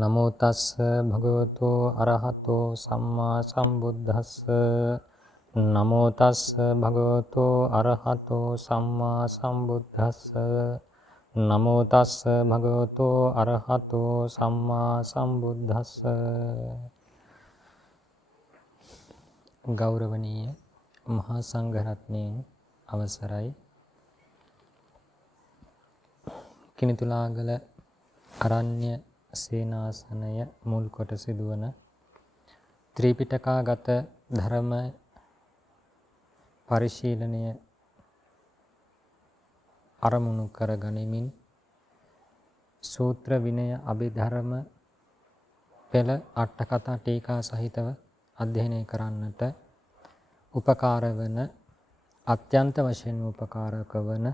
නමෝ තස්ස භගවතු අරහතෝ සම්මා සම්බුද්දස්ස නමෝ තස්ස භගවතු අරහතෝ සම්මා සම්බුද්දස්ස නමෝ තස්ස භගවතු අරහතෝ සම්මා සම්බුද්දස්ස ගෞරවනීය මහා සංඝරත්නයේ අවසරයි කිනිතුලාගල අරණ්‍ය සේනාසනය මුල් කොට සිදුවන ත්‍රිපිටකාගත ධර්ම පරිශීලනය අරමුණු කර ගනිමින් සූත්‍ර විනය අභිධර්ම පෙළ අට කතා ටීකා සහිතව අධ්‍යයනය කරන්නට උපකාර වන අත්‍යන්ත වශයෙන් උපකාරක වන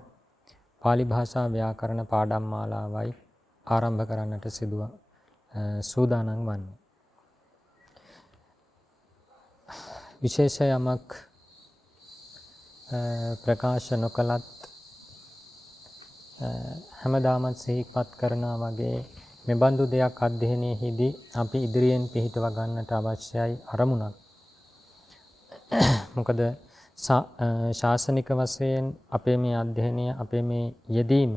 පාලි භාෂා ව්‍යාකරණ පාඩම් මාලාවයි ආරම්භ කරන්නට සූදානම් වන්නේ. විශේෂ යමක් ප්‍රකාශ නොකලත් හැමදාමත් සිහිපත් කරනා වගේ මෙබඳු දෙයක් අධ්‍යයනයේදී අපි ඉදිරියෙන් පිහිටව ගන්නට අවශ්‍යයි අරමුණක්. මොකද ශාසනික වශයෙන් අපේ මේ අධ්‍යයනය අපේ මේ යෙදීම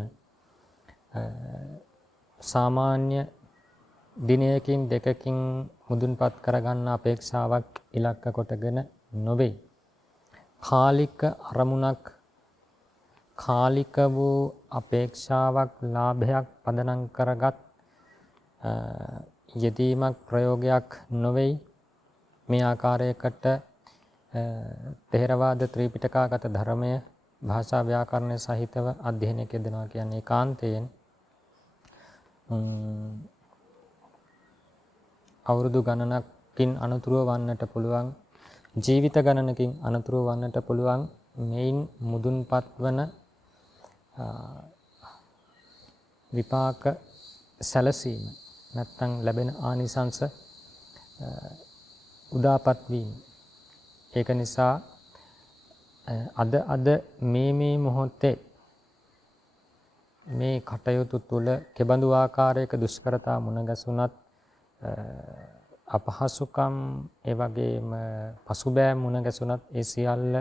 සාමාන්‍ය දිනයකින් දෙකකින් මුදුන්පත් කරගන්න අපේක්ෂාවක් ඉලක්ක කොටගෙන නොවේ. කාලික අරමුණක් කාලික වූ අපේක්ෂාවක් ලාභයක් පදනම් කරගත් යෙදීමක් ප්‍රයෝගයක් නොවේ. මේ ආකාරයකට ථේරවාද ත්‍රිපිටකාගත ධර්මය භාෂා ව්‍යාකරණය සහිතව අධ්‍යයනයක යෙදෙනවා කියන්නේ ඒකාන්තයෙන් අවුරුදු ගණනකින් අනතුරුව වන්නට පුළුවන් ජීවිත ගණනකින් අනතුරුව වන්නට පුළුවන් මෙයින් මුදුන්පත් වන විපාක සැලසීම නැත්නම් ලැබෙන ආනිසංස උදාපත් වීම. ඒක නිසා අද මේ මොහොතේ මේ කටයුතු තුළ කෙබඳු ආකාරයක දුෂ්කරතා මුණ ගැසුණත් අපහසුකම් ඒ වගේම පසුබෑම් මුණ ගැසුණත් ඒ සියල්ල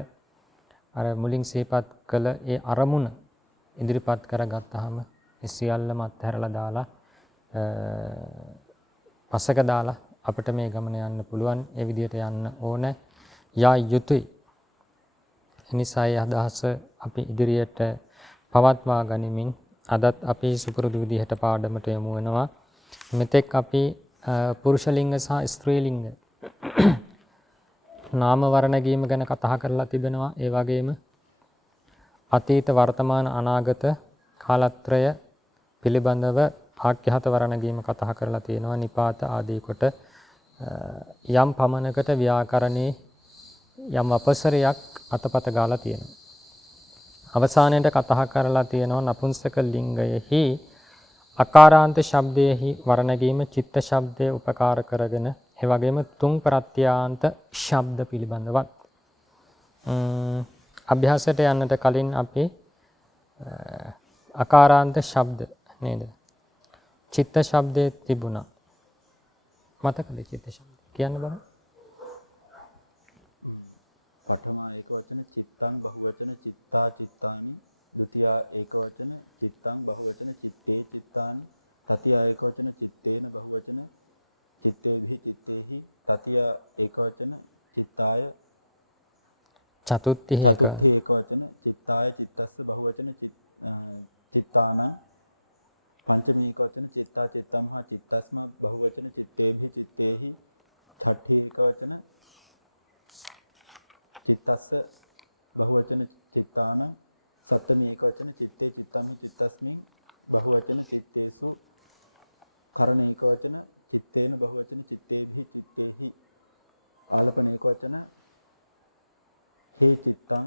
අර මුලින් සිහිපත් කළ ඒ අරමුණ ඉදිරිපත් කරගත්තාම ඒ සියල්ලම අත්හැරලා දාලා පසක දාලා අපිට මේ ගමන යන්න පුළුවන්. ඒ විදිහට යන්න ඕන යා යුතුයි. එනිසා ඒ අදහස අපි ඉදිරියට පවත්වා ගනිමින් අදත් අපි සුපුරුදු විදිහට පාඩමට යමු වෙනවා. මෙතෙක් අපි පුරුෂ ලිංග සහ ස්ත්‍රී ලිංග නාම වර්ණ ගීම ගැන කතා කරලා තිබෙනවා. ඒ වගේම අතීත වර්තමාන අනාගත කාලත්‍රය පිළිබඳව ආඛ්‍යාත වර්ණ ගීම කතා කරලා තියෙනවා. නිපාත ආදී කොට යම් පමණකට ව්‍යාකරණේ යම් අපසරයක් අතපත ගාලා තියෙනවා. අවසානයේට කතා කරලා තියෙනවා නපුංසක ලිංගයෙහි අකාරාන්ත ශබ්දයෙහි වර්ණගීම චිත්ත ශබ්දයේ උපකාර කරගෙන ඒ වගේම තුන් ප්‍රත්‍යාන්ත ශබ්ද පිළිබඳවත් අභ්‍යාසයට යන්නට කලින් අපි අකාරාන්ත ශබ්ද නේද චිත්ත ශබ්දයේ තිබුණා. මතකද චිත්ත ශබ්ද කියන්න බෑ. පඨමා ඒක වචන චිත්තං බහුවචන චිත්තා චිත්තානි ဒ ුතියා ඒක වචන චිත්තං බහුවචන චිත්තේ චිත්තානි තතියා ඒක වචන චිත්තේන බහුවචන චිත්තේභි චිත්තේහි තතියා ඒක වචන චිත්තාය චතුත්ථි ඒක වචන චිත්තාය චිත්තස්ස බහුවචන චිත්තානං පංචමී ඒක වචන චිත්තා චිත්තම්හා චිත්තස්ම බහුවචන චිත්තේභි චිත්තේහි ඡට්ඨි ඒක වචන චිත්තස්ස බහුවචන චිත්තානං සත්තමී ඒකවචන චිත්තේ චිත්තම්හි චිත්තස්මින් බහුවචන චිත්තේසු කරණ ඒකවචන චිත්තේන බහුවචන චිත්තේභි චිත්තේහි ආලපන ඒකවචන හේ චිත්තං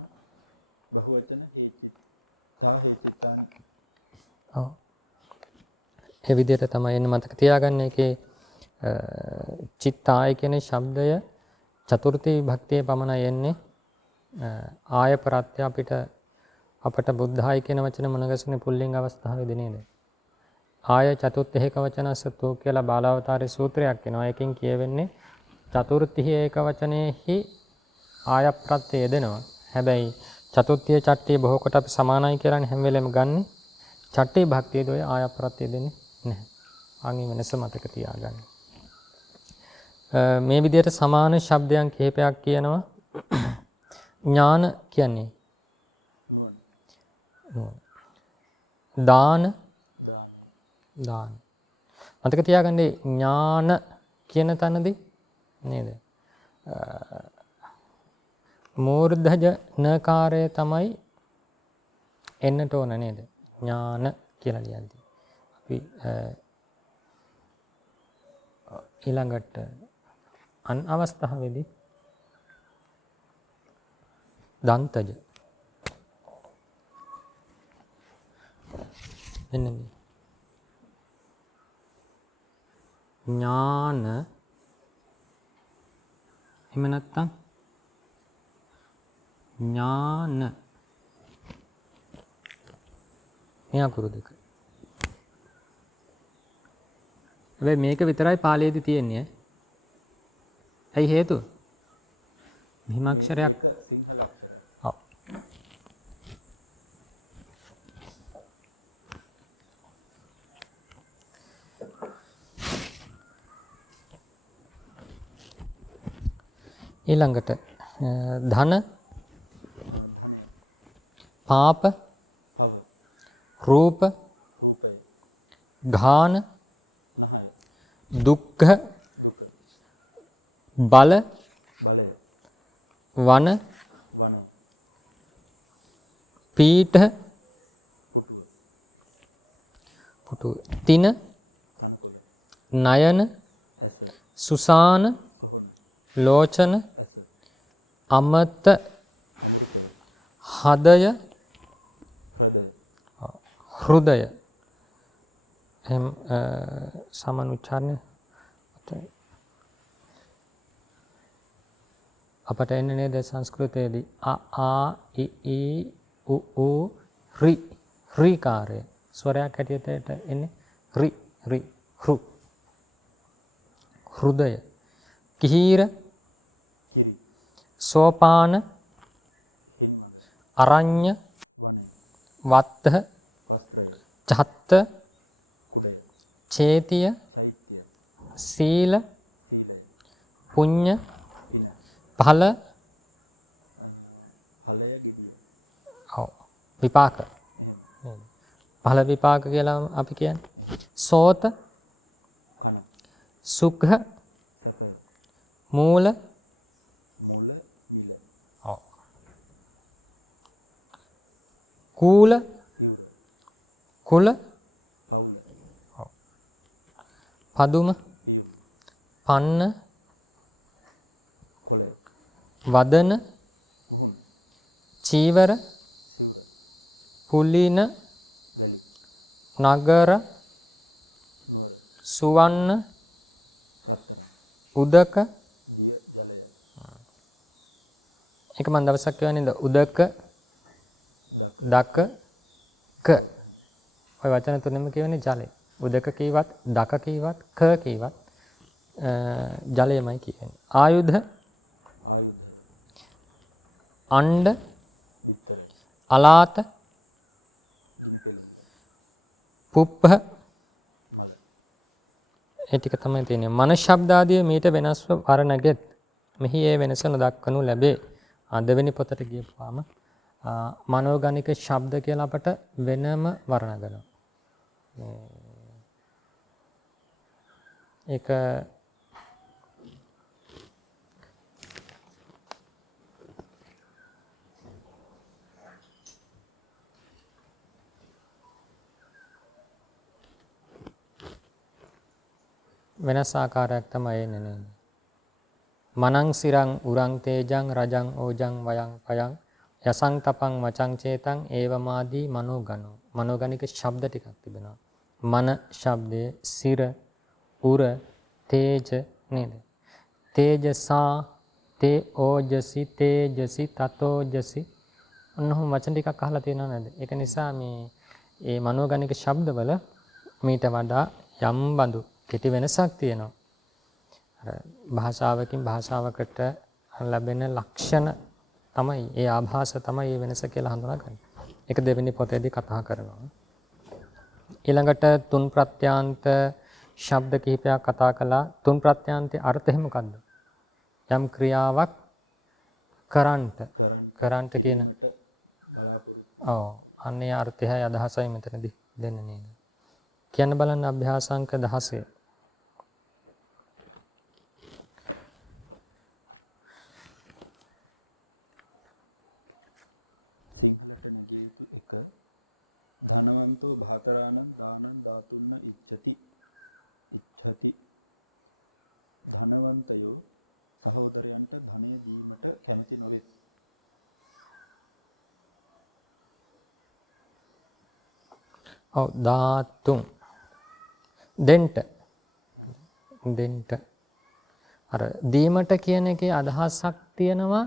බහුවචන හේ චිත්තා හේ චිත්තානි. ඔව්. ඒ විදිහට තමයි එන්න මතක තියාගන්න එකේ චිත්තාය කියන ශබ්දය චතුර්ථී විභක්තියේ පමණයි එන්නේ. ආය ප්‍රත්‍ය අපට බුද්ධාය කියන වචන මොනගසුනේ පුල්ලිංග අවස්ථාවේදී නේද? ආය චතුර්ථ ඒක වචනසතෝ කියලා බාලාවතාරේ සූත්‍රයක් එනවා. ඒකෙන් කියවෙන්නේ චතුර්ථී ඒක වචනයේහි ආය ප්‍රත්‍ය යෙදෙනවා. හැබැයි චතුර්ථී චට්ටි බොහෝ කොට අපි සමානයි කියලානේ හැම වෙලෙම ගන්නෙ. චට්ටි භක්තියේදී ඔය ආය ප්‍රත්‍ය දෙන්නේ නැහැ. අංගේ වෙනස මතක තියාගන්න. මේ විදිහට සමාන ශබ්දයන් කිහිපයක් කියනවා. ඥාන කියන්නේ නුවණ. දාන දානය. මතක තියාගන්න ඥාන කියන තැනදී නේද? මූර්ධජ නකාරය තමයි එන්නට ඕන නේද? ඥාන කියලා ලියද්දී. අපි ඊළඟට අන් අවස්ථාවේදී දන්තජ මෙන්න මේ ඥාන එහෙම නැත්නම් ඥාන මේ අකුරු දෙක. හැබැයි මේක විතරයි පාලියේදී තියෙන්නේ. ඇයි හේතුව? මෙහිම අක්ෂරයක්. ඒක සිංහල අක්ෂරයක්. ඔව්. ඊළඟට ධන ධනය. පාප පව. රූප රූපය. ඝාන නහය. දුක්ඛ දුක. බල බලය. වන වනය. පීඨ පුටුව. තින තනකොළ. නයන ඇස. සුසාන සොහොන. ලෝචන ඇස. අමත අමෘතය. හදය හෘදය. හෘදය එහෙම සමාන උච්චාරණය අපට එන්නේ නේද සංස්කෘතයේදී ආ ඊ උ රි කාර්ය ස්වරයක් හැටියට එන්නේ රි හෘදය කිහිර කිරි. සෝපාන හිනිමඟ. අරඤ්‍ය වනය. වත්ත වස්ත්‍රය. චත්ත කුඩය. චේතිය චෛත්‍ය. සීල සීලය. පුඤ්ඤ පින. ඵල ඵලය gediya. ඔව් විපාක එහෙම. ඵල විපාක කියලා අපි කියන්නේ. එහෙම. සෝත කන. සුඛ සැපය. මූල මුල මිල. ඔව් කූල ඉවුර. කුල පවුල. ඔව් පදුම පියුම. පන්න කොළය. වදන මුහුණ. චීවර සිවුර. පුලින වැලි. නගර නුවර. සුවන්න රත්තරන්. උදක දිය ජලය. ඒක මම දවසක් කියවන්නේ උදක දක ක ඔය වචන තුනෙම කියවන්නේ ජලය. උදක කීවත් දක කීවත් ක කීවත් ජලයමයි කියන්නේ. ආයුධ ආයුධය. අණ්ඩ බිත්තරය. අලාත ගිනි පෙළෙල්ල. පුප්පහ මල. ඒ ටික තමයි තියෙන්නේ. මන ශබ්ද ආදී මීට වෙනස්ව වර්ණගෙත් මෙහි ඒ වෙනස නොදක්වනු ලැබේ. දෙවෙනි පොතට ගියපුවාම මනෝගණික ශබ්ද කියලා අපට වෙනම වර්ණගනවා. ඒක වෙනස් ආකාරයක් තමයි එන්නේ නේද? මනං සිරං උරං තේජං රජං ඕජං වයං පයං යසං තපං වචං චේතං ඒවමාදී මනෝගණෝ. මනෝගණික ශබ්ද ටිකක් තිබෙනවා. මන ශබ්දය, සිර, උර, තේජ නේද? තේජසා, තේ ඕජසි, තේජසි, තතෝජසි. ඔන්නෝම වචන ටිකක් අහලා තියෙනව නේද? ඒක නිසා මේ මනෝගණික ශබ්දවල මීට වඩා යම් බඳු කෙටි වෙනසක් තියෙනවා. භාෂාවකින් භාෂාවකට ලැබෙන ලක්ෂණ තමයි ඒ ආභාස තමයි මේ වෙනස කියලා හඳුනාගන්නේ. ඒක දෙවෙනි පොතේදී කතා කරනවා. ඊළඟට තුන් ප්‍රත්‍යාන්ත ශබ්ද කිහිපයක් කතා කළා. තුන් ප්‍රත්‍යාන්තයේ අර්ථය මොකද්ද? යම් ක්‍රියාවක් කරන්ට කිරීමට බලාපොරොත්තු. ඔව්. අන්නේ අර්ථයයි අදහසයි මෙතනදී දෙන්නේ නේද? කියන්න බලන්න අභ්‍යාසාංක 16. සිංහලට නැගිය යුතු එක ධනවන්තෝ භාතරාණං දානං ධාතුන්න ඉච්ඡති. ධනවන්තයෝ සහෝදරයන්ට ධනය දීමට කැමති නොවෙත්. ඔව් ධාතුන් දෙන්ට අර දීමට කියන එකේ අදහසක් තියෙනවා.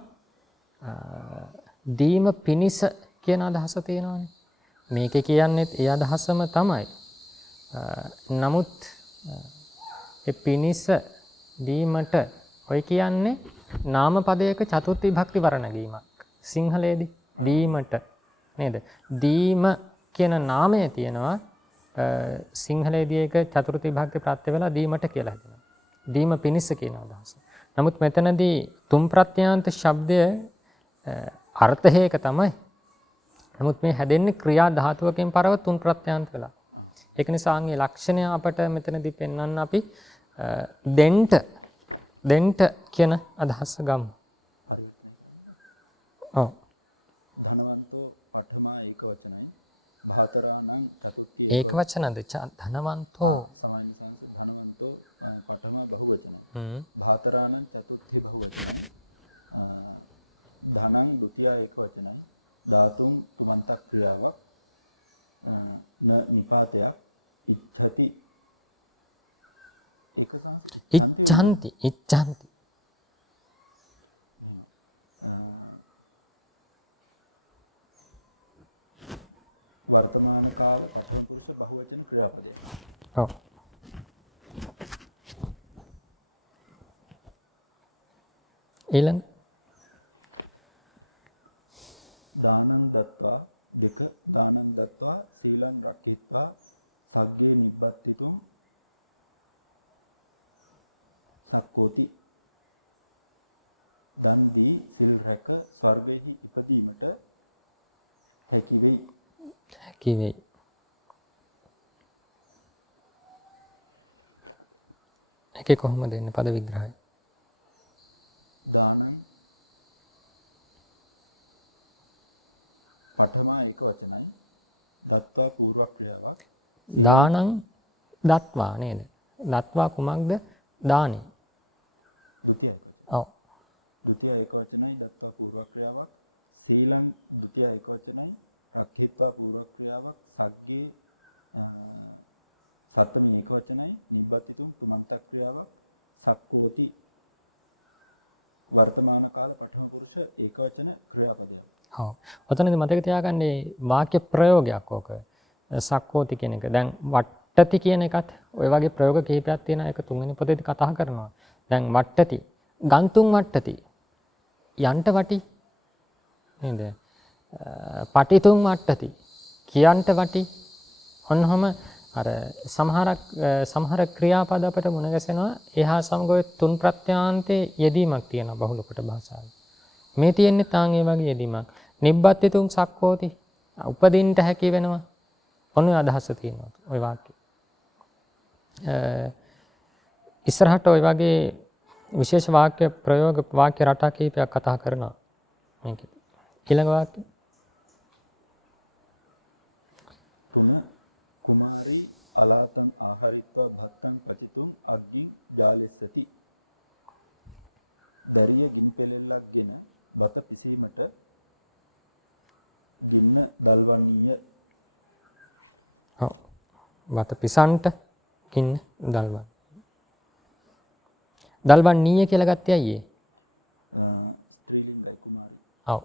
දීම පිනිස කියන අදහස තියෙනවානේ. මේකේ කියන්නේත් ඒ අදහසම තමයි. නමුත් ඒ පිනිස දීමට ඔය කියන්නේ නාම පදයක චතුර්ථ විභක්ති වර්ණගීමක්. සිංහලයේදී දීමට නේද? දීම කියන නාමය තියෙනවා. සිංහලයේදී ඒක චතුර්ථ විභක්ති ප්‍රත්‍ය වෙලා දීමට කියලා හිතනවා. දීම පිනිස කියන අදහස. නමුත් මෙතනදී තුන් ප්‍රත්‍යාන්ත ශබ්දය අර්ථයක තමයි. නමුත් මේ හැදෙන්නේ ක්‍රියා ධාතුවකින් පරව තුන් ප්‍රත්‍යාන්ත වෙලා. ඒක නිසා අංගේ ලක්ෂණය අපට මෙතනදී පෙන්වන්න අපි දෙන්ට කියන අදහස ගමු. පරිවර්තනය කරන්න. ඔව්. ධනවන්තෝ පඨමා ඒක වචනයි. භාතරාණං චතුත්ථී ඒක වචනද ධනවන්තෝ සමාන සංස ධනවන්තෝ පඨමා බහුවචනයි. භාතරාණං චතුත්ථී බහුවචනයි. ධනං ဒ ුතියා ඒක වචනයි. ධාතුන් තුමන්තක් ක්‍රියාවක්. නිපාතයක්. ඉච්ඡති ඒක සංස ඉච්ඡන්ති එහෙම වර්තමාන කාල පඨම පුරුෂ බහුවචන ක්‍රියාපදයක්. ඔව්. ඊළඟ දානං දත්වා දෙක දානං දත්වා සීලං රක්ඛිත්වා සග්ගේ නිබ්බත්තිතුං සක්කෝති. දන් දී සිල් රැක ස්වර්ගයෙහි ඉපදීමට හැකි වෙයි. ඒකේ කොහොමද එන්නේ පද විග්‍රහය? දානං පඨමා ඒක වචනයි. දත්වා පූර්ව ක්‍රියාවක්. දානං දත්වා නේද? දත්වා කුමක්ද? දානි. ဒ ුතියා ඒක වචනයි. ඔව්. ဒ ුතියා ඒක වචනයි දත්වා පූර්ව ක්‍රියාවක්. සීලං ဒ ුතියා ඒක වචනයි රක්ඛිත්වා පූර්ව ක්‍රියාවක්. සග්ගේ සත්තමී ඒක වචනයි නිබ්බත්තිතුං තුමන්තක් ක්‍රියාවක්. සක්කෝති වර්තමාන කාල පඨම පුරුෂ ඒක වචන ක්‍රියාපදයක්. ඔව්. ඔතනදී මතක තියාගන්න වාක්‍ය ප්‍රයෝගයක් ඕක. සක්කෝති කියන එක. දැන් වට්ටති කියන එකත් ඔය වගේ ප්‍රයෝග කිහිපයක් තියෙනවා. ඒක තුන්වෙනි පොතේදී කතා කරනවා. දැන් වට්ටති, ගන්තුන් වට්ටති. යන්ට වටි. නේද? පටිතුන් වට්ටති. කියන්ට වටි. ඔන්නෝම අර සමහර ක්‍රියාපද අපිට මුණ ගැසෙනවා. එහා සමග ඔය තුන් ප්‍රත්‍යාන්තේ යෙදීමක් තියෙනවා බහුල කොට භාෂාවේ. මේ තියෙන්නේ තාන් ඒ වගේ යෙදීමක්. නිබ්බත්තිතුං සක්කෝති. උපදින්නට හැකි වෙනවා. ඔන්න අදහස තියෙනවා ওই වාක්‍යය. ඉස්සරහට ওই වගේ විශේෂ වාක්‍ය ප්‍රයෝග වාක්‍ය රටා කීපයක් කතා කරනවා මේකේ. ඊළඟ වාක්‍ය 3 කුමාරී අලාතං ආහාරිත්වා භත්තං පචිතුං අග්ගින් ජාලෙස්සති. දැරිය ගිනි පෙලෙල්ලක්ගෙන බත පිසීමට ගින්න දල්වන්නීය. ඔව්. බත පිසන්ට ගින්න දල්වන්න. දල්වන්නීය කියලා ගත්තේ අයියේ. ස්ත්‍රීලිංගයි කුමාරි. ඔව්.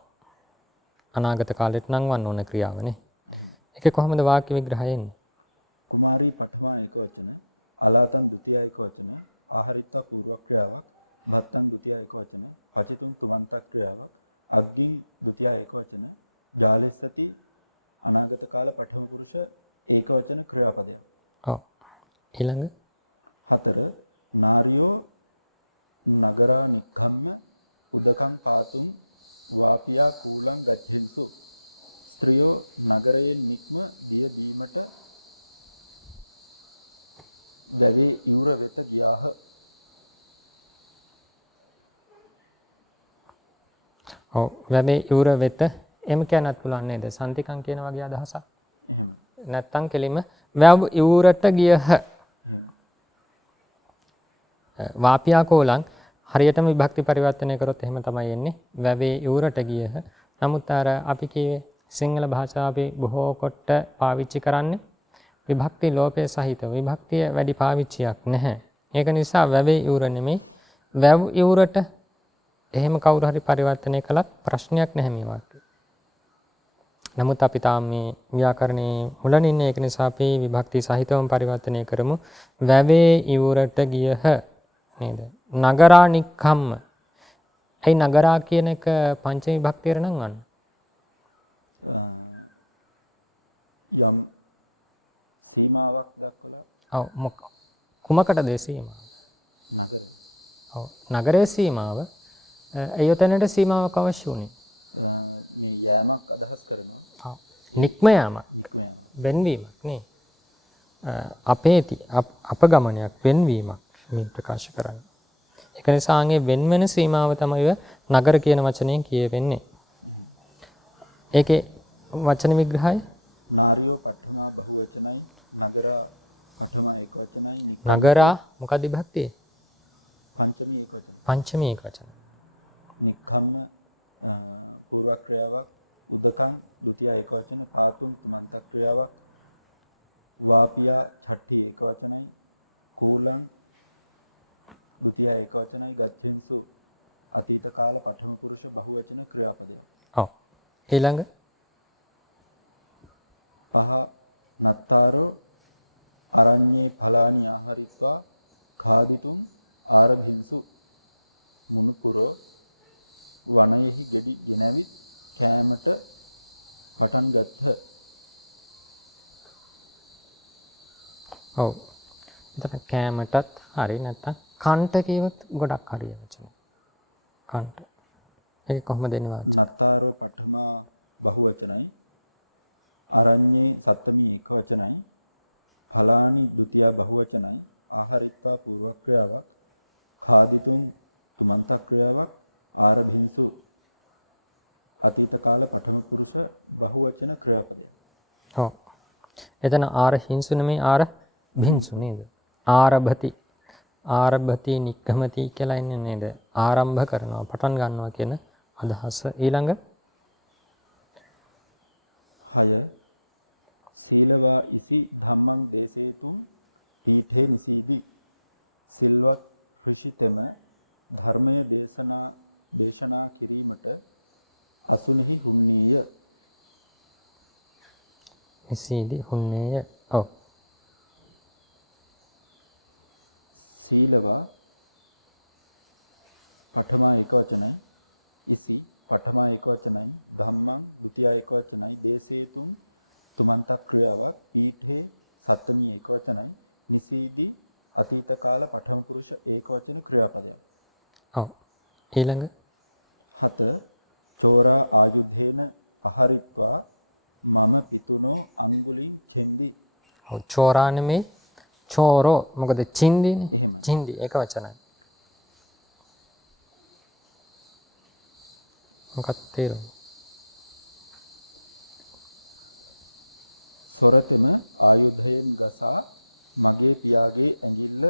අනාගත කාලෙට නම් වන්න ඕන ක්‍රියාවනේ. ඒකේ කොහොමද වාක්‍ය විග්‍රහය එන්නේ? කුමාරී පඨමා ඒක වචන, අලාතං ဒ ුතිය ඒක වචන, ආහාරිත්වා පූර්ව ක්‍රියාවක්, භත්තං ဒ ුතිය ඒක වචන, පචිතුං තුමන්තක් ක්‍රියාවක්, අග්ගින් ဒ ුතිය ඒක වචන, ජාලෙස්සති අනාගත කාල පඨම පුරුෂ ඒක වචන ක්‍රියාපදයක්. ඔව්. ඊළඟ 4 නාරියෝ නගරා නික්ඛම්ම උදකං පාතුං වාපියා කූලං ගච්ඡෙන්සු. ස්ත්‍රියෝ නගරයෙන් නික්ම දිය බීමට වැවේ ඉවුර වෙත ගියාහ. ඔව්. වැවේ ඉවුර වෙත එම කියන්නත් පුළුවන් නේද? සන්තිකම් කියන වගේ අදහසක්. එහෙම. නැත්තම් කෙලින්ම වැව ඉවුරට ගියහ. එහෙම. වාපියා කෝලං හරියටම විභක්ති පරිවර්තනය කරොත් එහෙම තමයි එන්නේ. වැවේ ඉවුරට ගියහ. නමුත් අර අපි කියේ සිංහල භාෂාවේ බොහෝ කොට පාවිච්චි කරන්නේ විභක්ති ලෝපය සහිතව. විභක්තිය වැඩි පාවිච්චියක් නැහැ. ඒක නිසා වැවේ ඉවුර නෙමෙයි වැව් ඉවුරට එහෙම කවුරු හරි පරිවර්තනය කළත් ප්‍රශ්නයක් නැහැ මේ වාක්‍යය. නමුත් අපි තාම මේ ව්‍යාකරණයේ මුලින් ඉන්නේ ඒක නිසා අපි විභක්ති සහිතවම පරිවර්තනය කරමු. වැවේ ඉවුරට ගියහ නේද? නගරා නික්ඛම්ම. ඒ නගරා කියන එක පංචම විභක්තියට නම් වන්න. යම් සීමාවක් දක්වලා ඔව් කුමකටද සීමාව? නගරය. ඔව් නගරයේ සීමාව එයතැනට සීමාවක් අවශ්‍ය වුණේ. මේ යෑමක් අදහස් කරනවා. ඔව් නික්ම යාමක්. නික්ම යාමක්. වෙන්වීමක් නේ. අපේති අපගමනයක් වෙන්වීමක් මේ ප්‍රකාශ කරන්නේ. ඒක නිසා අංගේ වෙන්වෙන සීමාව තමයි නගර කියන වචනයෙන් කියවෙන්නේ. ඒකේ වචන විග්‍රහය නාරියෝ පඨමා බහුවචනයි නගරා පඨමා ඒක වචනයි නගරා මොකක්ද විභක්තිය? පංචමී ඒක වචන. පංචමී ඒක වචන. නික්ඛම්ම පූර්ව ක්‍රියාවක්, උදකං ဒ ුතිය ඒක වචන, පාතුං තුමන්ත ක්‍රියාවක්, වාපියා ඡට්ටි ඒක වචනයි, කූලං ဒ ුතිය ඒක වචනයි, ගච්ඡෙන්සු අතීත කාල පඨම පුරුෂ බහුවචන ක්‍රියාපදයක්. ඔව්. ඊළඟ 5 නත්තාරෝ අරඤ්ඤේ ඵලානි ආහාරිත්වා ખાදිතුං ආරභින්සු. මුනුපුරෝ වනයෙහි ගෙඩි ගෙනවිත් කෑමට පටන් ගත්හ. ඔව්. එතන කෑමටත් හරි නැත්තම් කන්ට කියවත් ගොඩක් හරි වචන. කන්ට. ඒක කොහොමද එන්නේ වාක්‍ය? නත්තාරෝ පඨමා බහුවචනයි, අරඤ්ඤේ සත්තමී ඒක වචනයි, ඵලානි ဒ ුතිය බහුවචනයි, ආහාරිත්වා පූර්ව ක්‍රියාවක්, ખાදිතුං තුමන්ත ක්‍රියාවක්, ආරභින්සු අතීත කාල පඨම පුරුෂ බහුවචන ක්‍රියාපදයක්. ඔව්. එතන ආර හින්සු නෙමෙයි ආර භින්සු නේද? ආරභති. ආරභති නික්ඛමති කියලා ඉන්නේ නේද? ආරම්භ කරනවා, පටන් ගන්නවා කියන අදහස. ඊළඟ 6 සීලවා ඉසි ධම්මං දේසේතුං පීඨේ නිසීදි. සිල්වත් ඍෂිතෙම ධර්මය දේශනා කිරීමට අසුනෙහි හුන්නීය. නිසීදි හුන්නේය. ඔව්. සීලවා පඨමා ඒක වචනයි, ඉසි පඨමා ඒක වචනයි, ධම්මං ဒ ුතිය ඒක වචනයි, දේසේතුං තුමන්ත ක්‍රියාවක්, පීඨේ සත්තමී ඒක වචනයි, නිසීදි අතීත කාල පඨම පුරුෂ ඒක වචන ක්‍රියාපදයක්. ඔව්. ඊළඟ 7 චෝරා ආයුධේන පහරිත්වා මම පිතුනෝ අංගුලින් චෙන්දි. ඔව් චෝරා නෙමෙයි චෝරෝ. මොකද චින්දිනේ. එහෙමයි. චින්දි ඒක වචනයි. මොකක්ද තේරුම? සොරතෙම ආයුධයෙන් ගසා මගේ පියාගේ ඇඟිල්ල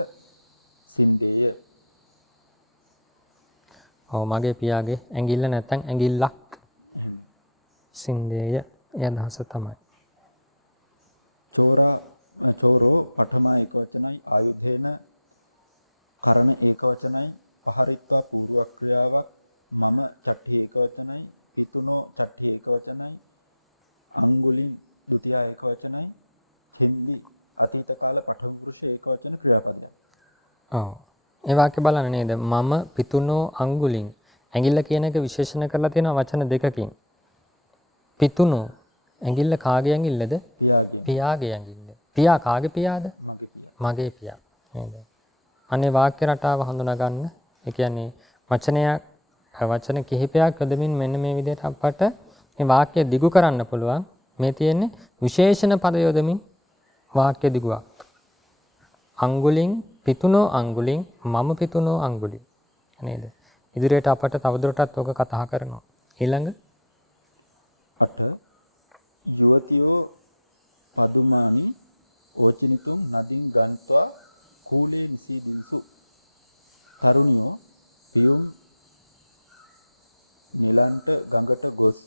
සින්දේය. ඔව් මගේ පියාගේ ඇඟිල්ල නැත්නම් ඇඟිල්ලක් එහෙම. සින්දේය. ඒ අදහස තමයි. චෝරෝ පඨමා ඒකවචනයි ආයුධේන කරණ ඒකවචනයි පහරිත්වා පූර්ව ක්‍රියාවක් මම චට්ඨි ඒකවචනයි පිතුනෝ චට්ඨි ඒකවචනයි අංගුලින් ဒုတိ ය ඒකවචනයි ඡෙන්දි අතීත කාල පඨම පුරුෂ ඒකවචන ක්‍රියාපදයක්. ඔව්. ඒ වාක්‍ය බලන්න නේද? මම පිතුනෝ අංගුලින් ඇඟිල්ල කියන එක විශේෂණ කරලා තියෙනවා වචන දෙකකින්. පිතුනෝ ඇඟිල්ල කාගේ ඇඟිල්ලද? පියාගේ. පියාගේ ඇඟිල්ල. පියා කාගේ පියාද? මගේ පියා. මගේ පියා. නේද? අනේ වාක්‍ය රටාව හඳුනා ගන්න. ඒ කියන්නේ වචන කිහිපයක් යොදමින් මෙන්න මේ විදිහට අපට මේ වාක්‍ය දිගු කරන්න පුළුවන්. මේ තියෙන්නේ විශේෂණ පද යොදමින් වාක්‍ය දිගුවක්. අංගුලින් පිතුනෝ අංගුලින් මම පිතුනෝ අංගුලින්. නේද? ඉදිරියට අපට තවදුරටත් ඔක කතා කරනවා. ඊළඟ 8 යුවතියෝ පදුමානි ඕචිනිතුන් නදින් ගන්්වා කූලේ නිසීදින්සු තරුණියෝ පියුම් නිලන්ට ගඟට ගොස්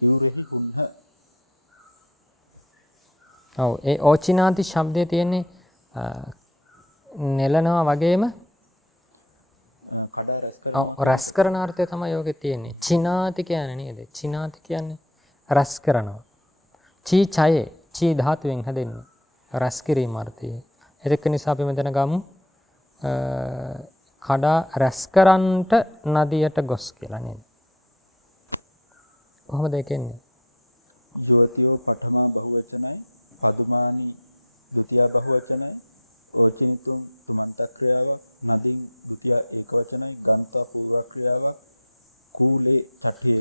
ඉවුරෙහි හුන්හ. ඔව් ඒ ඕචිනාති ශබ්දයේ තියෙන්නේ නෙලනවා වගේම කඩා රැස් කරනවා. රැස් කරන අර්ථය තමයි යෝගෙ තියෙන්නේ. චිනාති කියන්නේ නේද? චිනාති කියන්නේ රැස් කරනවා. චී ඡයේ චී ධාතුවෙන් හැදෙන්නේ. රැස් කිරීම අර්ථය. ඒක නිසා අපි මෙතන ගමු කඩා රැස් කරන්නට නදියට ගොස් කියලා නේද? කොහොමද ඒ කියන්නේ? යුවතියෝ පඨමා බහුවචනයි පදුමානි ဒုတိ ය බහුවචනයි ඕචිනිතුන් තුමන්ත ක්‍රියාවක් නදින් ဒုတိ ය ඒකවචනයි ගන්්වා පූර්ව ක්‍රියාවක් කූලේ චට්ඨි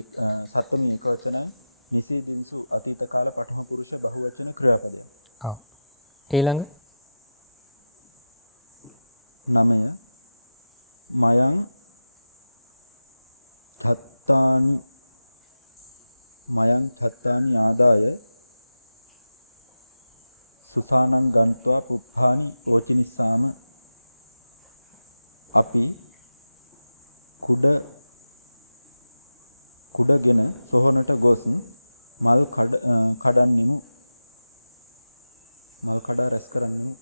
සත්තමී ඒකවචනයි නිසීදින්සු අතීත කාල පඨම පුරුෂ බහුවචන ක්‍රියාපදයක්. ඔව්. ඊළඟ 9 මයං ඡත්තානි ආදාය සුසානං ගන්්වා පුප්පානි ඕචිනිස්සාම අපි කුඩගෙන සොහනට ගොස් මල් කඩන්නිමු මල් කඩා රැස් කරන්නිමු.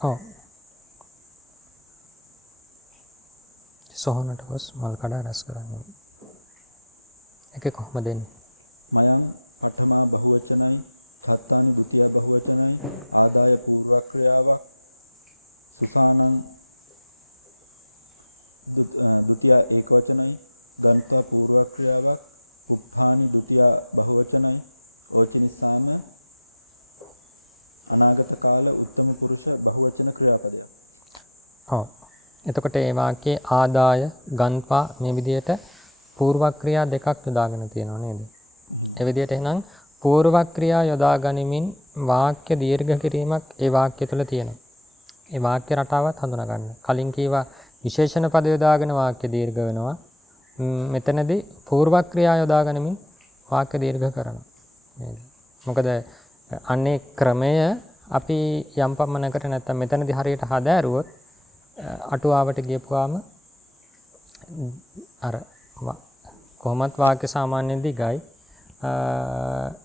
ඔව්. සොහනට ගොස් මල් කඩා රැස් කරන්නිමු. ඒක කොහොමද එන්නේ? මයං පඨමා බහුවචනයි ඡත්තානි ဒုတိ ය බහුවචනයි ආදාය පූර්ව ක්‍රියාවක් සුසානං ဒုတိ ය ඒකවචනයි ගන්්වා පූර්ව ක්‍රියාවක් පුප්පානි ဒုတိ ය බහුවචනයි ඕචිනිස්සාම අනාගත කාල උත්තම පුරුෂ බහුවචන ක්‍රියාපදයක්. ඔව්. එතකොට මේ වාක්‍යයේ ආදාය ගන්්වා මේ විදිහට පූර්ව ක්‍රියා දෙකක් යොදාගෙන තියෙනවා නේද? ඒ විදිහට එහෙනම් පූර්ව ක්‍රියා යොදා ගනිමින් වාක්‍ය දීර්ඝ කිරීමක් ඒ වාක්‍ය තුළ තියෙනවා. ඒ වාක්‍ය රටාවත් හඳුනා ගන්න. කලින් කීවා විශේෂණ පද යොදාගෙන වාක්‍ය දීර්ඝ වෙනවා. මෙතනදී පූර්ව ක්‍රියා යොදා ගනිමින් වාක්‍ය දීර්ඝ කරනවා. නේද? මොකද අන්නේ ක්‍රමය අපි යම් පමණකට නැත්තම් මෙතනදී හරියට හදාරුවොත් අටුවාවට ගියපුවාම අර කොහොමත් වාක්‍ය සාමාන්‍යයෙන් දිගයි.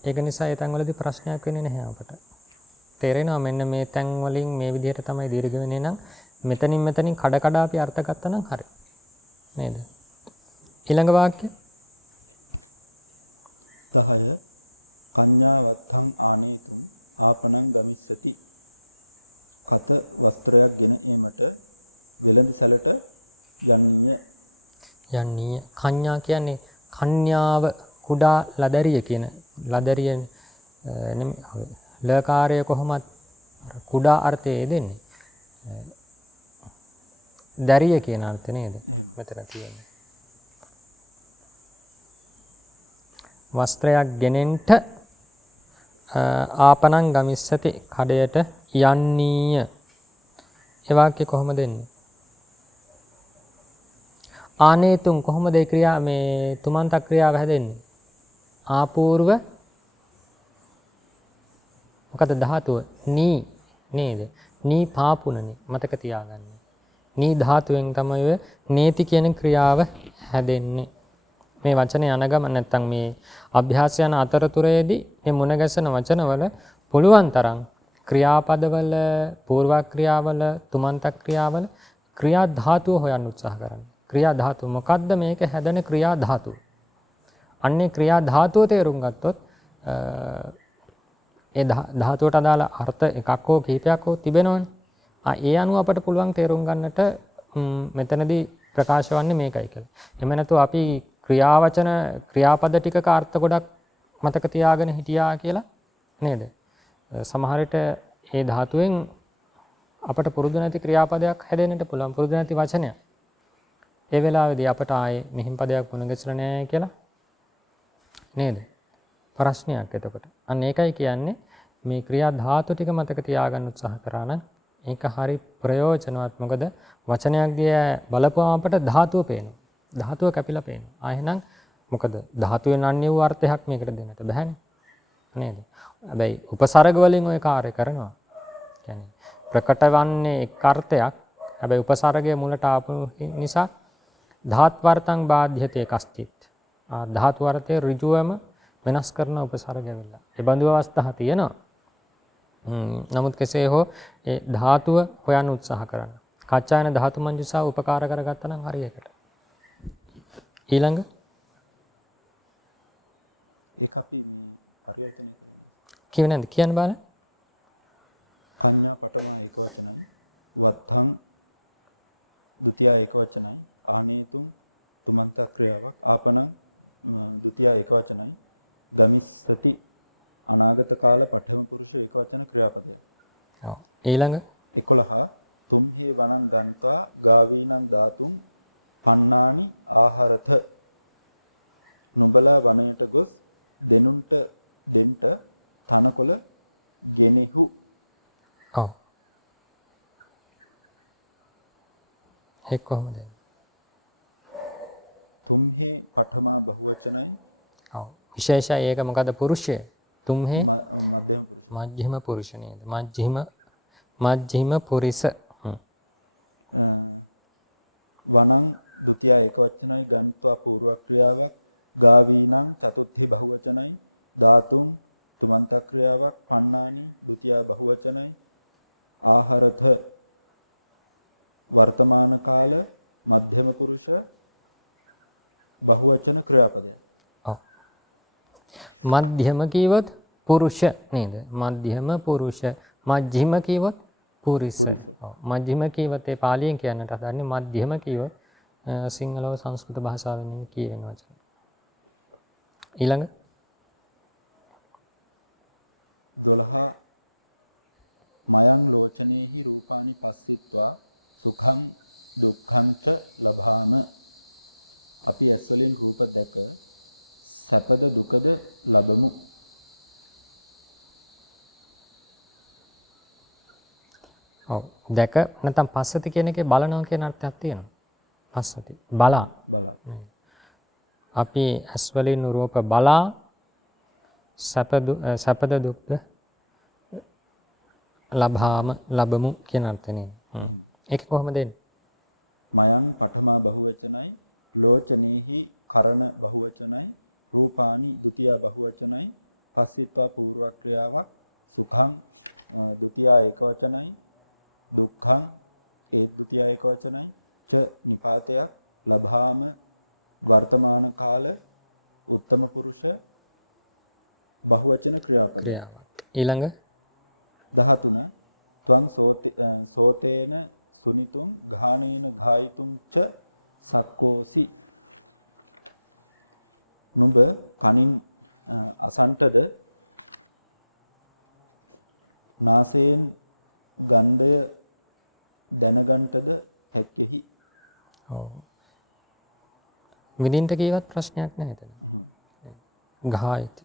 ඒක නිසා ඒ තැන්වලදී ප්‍රශ්නයක් වෙන්නේ නැහැ අපට. තේරෙනවා මෙන්න මේ තැන් වලින් මේ විදිහට තමයි දීර්ඝ වෙන්නේ නම් මෙතනින් කඩ කඩ අපි අර්ථ ගත්තා නම් හරි. නේද? ඊළඟ වාක්‍ය 10 කඤ්ඤාවත්තං ආනේතුං ආපනං ගමිස්සති කත වස්ත්‍රයක් ගෙන ඒමට වෙළඳ සැලට යන්නීය. කඤ්ඤා කියන්නේ කන්‍යාව කුඩා ලදරිය කියන ලදරිය ලකාරය කොහොමත් කුඩා අර්ථයේ දෙන්නේ. දරිය කියන අර්ථය නේද? මෙතන තියෙන්නේ. වස්ත්‍රයක් ගෙනෙන්ට ආපනං ගමිස්සති කඩයට යන්නීය. ඒ වාක්‍ය කොහොමද එන්නේ? ආනේතුම් කොහොමද ඒ ක්‍රියා මේ තුමන්ත ක්‍රියාව හැදෙන්නේ? ආපූර්ව මොකද ධාතුව නී නේද? නී පාපුණනේ මතක තියාගන්න. නී ධාතුවෙන් තමයි ඔය නේති කියන ක්‍රියාව හැදෙන්නේ. මේ වචනේ අනගම නැත්තම් මේ අභ්‍යාස යන අතරතුරේදී මේ මුණ ගැසෙන වචනවල පුළුවන් තරම් ක්‍රියාපදවල පූර්ව ක්‍රියාවල තුමන්ත ක්‍රියාවල ක්‍රියා ධාතුව හොයන්න උත්සාහ කරන්න. ක්‍රියා ධාතුව මොකද්ද මේක හැදෙන ක්‍රියා ධාතුව? අන්නේ ක්‍රියා ධාතුව තේරුම් ගත්තොත් ඒ ධාතුවට අදාළ අර්ථ එකක් හෝ කීපයක් හෝ තිබෙනවනේ. ඒ අනුව අපට පුළුවන් තේරුම් ගන්නට මෙතනදී ප්‍රකාශ වන්නේ මේකයි කියලා. එහෙම නැත්නම් අපි ක්‍රියාවචන ක්‍රියාපද ටිකක අර්ථ ගොඩක් මතක තියාගෙන හිටියා කියලා නේද? සමහර විට ඒ ධාතුවෙන් අපට පුරුදු නැති ක්‍රියාපදයක් හැදෙන්නට පුළුවන් පුරුදු නැති වචනයක්. ඒ වෙලාවේදී අපට ආයේ මෙහිම් පදයක් වුණ ගැසලා නැහැ කියලා නේද? ප්‍රශ්නයක් එතකොට. අන්න ඒකයි කියන්නේ මේ ක්‍රියා ධාතු ටික මතක තියාගන්න උත්සාහ කරා නම් ඒක හරි ප්‍රයෝජනවත්. මොකද වචනයක් දිහා බලපුවම අපට ධාතුව පේනවා. ධාතුව කැපිලා පේනවා. එහෙනම් මොකද ධාතුවෙන් අන්‍ය වූ අර්ථයක් මේකට දෙන්නට බැහැනේ. නේද? හැබැයි උපසර්ග වලින් ওই කාර්ය කරනවා. කියන්නේ ප්‍රකට වන්නේ එක් අර්ථයක්. හැබැයි උපසර්ගයේ මුලට ආපු නිසා ධාත්වර්තං බාධ්‍යතේ කස්තිත්. ධාතු අර්ථයේ ඍජුවම වෙනස් කරන උපසර්ගය වෙලා. ඒ බඳු අවස්ථා තියෙනවා. නමුත් කෙසේ හෝ ඒ ධාතුව හොයන්න උත්සාහ කරන්න. කච්චායන ධාතු මංජුසා උපකාර කරගත්තා නම් හරියකට. ඊළඟ ඒක අපි මේ පරිවර්තනය කරන්නේ. කියව නැද්ද? කියන්න බලන්න. කඤ්ඤා පඨමා ඒක වචනයි. වත්තං ဒုတိ ය ඒක වචනයි. ආනේතුං තුමන්ත ක්‍රියාවක්. ආපනං ဒုတိ ය ඒක වචනයි. ගමිස්සති අනාගත කාල පඨම පුරුෂ ඒක වචන ක්‍රියාපදයක්. ඔව්. ඊළඟ 11 තුම්හි වනං ගන්්වා ගාවීනං ධාතුං පන්නානි ආහාරත නුඹලා වනයට ගොස් දෙනුන්ට දෙන්ට තනකොළ ගෙනෙහු. ඔව්. ඒක කොහොමද? තුම්හි පඨමා බහුවචනයි. ඔව්. විශේෂයි ඒක මොකද පුරුෂය? තුම්හි මධ්‍යම පුරුෂ. මජ්ක්‍ධිම පුරුෂ නේද? මජ්ක්‍ධිම පුරිස. වනං ဒုတိ ය ඒක වචනයි. ගන්්වා පූර්ව ක්‍රියාවක්. ගාවීනං චතුත්ථි බහුවචනයි. ධාතුං තුමන්ත ක්‍රියාවක්. පන්නානි ဒုတိ ය බහුවචනයි. ආහාරත වර්තමාන කාල මධ්‍යම පුරුෂ බහුවචන ක්‍රියාපදයක්. ඔව්. මධ්‍යම කීවොත් පුරුෂ නේද? මධ්‍යම පුරුෂ. මජ්ක්‍ධිම කීවොත් පුරිස. ඔව්. මජ්ක්‍ධිම කීවොත් ඒ පාලියෙන් කියන්නට හදන්නේ මධ්‍යම කීවොත් සිංහලව සංස්කෘත භාෂාවෙන් කියවෙන වචන. ඊළඟ 12 මයං ලෝචනේහි රූපානි පස්සිත්වා සුඛං දුක්ඛං ච ලභාම. අපි ඇස් වලින් රූප දැක සැපද දුකද ලබමු. ඔව්. දැක නැත්නම් පස්සති කියන එකේ බලනවා කියන අර්ථයක් තියෙනවා. පස්සති. බලා. අපි ඇස් වලින් රූප බලා සැපද දුක්ද ලබාම ලබමු කියන අර්ථනේ. ඒක කොහොමද එන්නේ? මයං පඨමා බහුවචනයි. ලෝචනේහි කරණ බහුවචනයි. රූපානි ဒုတိ ය බහුවචනයි. පස්සිත්වා පූර්ව ක්‍රියාවක්. සුඛං ဒုတိ ය ඒක වචනයි. දුක්ඛං ඒ ဒုတိ ය ඒක වචනයි. ච නිපාතයක්. ලබාම වර්තමාන කාල උත්තම පුරුෂ බහුවචන ක්‍රියාපදය. ඊළඟ 13 ත්වං සෝතේන සුනිතුං ගානේන ගායිතුං ච සක්කෝසි. නුඹ කනින් අසන්ටද නාසයෙන් ගන්ධය දැනගන්ටද හැක්කෙහි. ඔව්. විඳින්න කීවත් ප්‍රශ්නයක් නැහැ එතන. ගායති.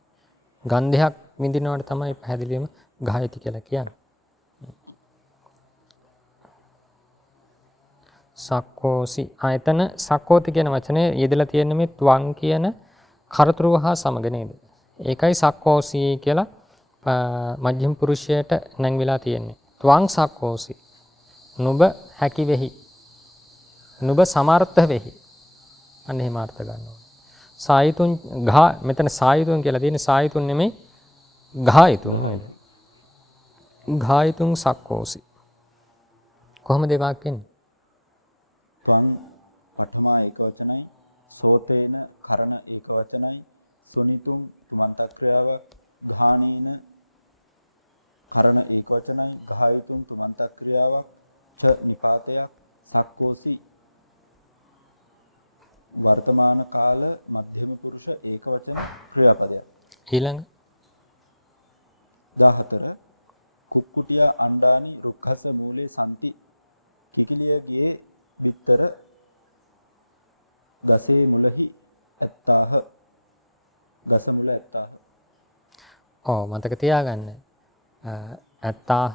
ගන්ධයක් විඳිනවට තමයි පැහැදිලිවම ගායති කියලා කියන්නේ. සක්කෝසි. ආයතන සක්කෝති කියන වචනේ යෙදලා තියෙන මේ ත්වං කියන කරතුරුව හා සමග නේද? ඒකයි සක්කෝසි කියලා මධ්‍යම පුරුෂයට නැංවිලා තියෙන්නේ. ත්වං සක්කෝසි. නුඹ හැකි වෙහි. නුඹ සමර්ථ වෙහි. අන්න එහෙම අර්ථ ගන්නවා. සායතුන් ගා මෙතන සායතුන් කියලා තියෙන්නේ සායතුන් නෙමෙයි ගායතුන්. ගායතුන් සක්කෝසි. කොහොමද ඒ වාක්‍යෙන්නේ? ත්වං පඨමා ඒක වචනයි, සෝතේන කරණ ඒක වචනයි, සුනිතුන් තුමන්තක් ක්‍රියාවක්, ගාහනේන කරණ ඒක වචනයි, ගායතුන් තුමන්තක් ක්‍රියාවක්, ච නිපාතයක්, සක්කෝසි වර්තමාන කාල මධ්‍යම පුරුෂ ඒක වචන ක්‍රියාපදයක්. ඊළඟ 14 කුක්කුටියා අණ්ඩානි රුක්ඛස මූලේ සම්ති කිකිලියගේ බිත්තර ගසේ මුලහි ඇත්තාහ. ගස මුල ඇත්තාහ. ඔව් මතක තියාගන්න. ඇත්තාහ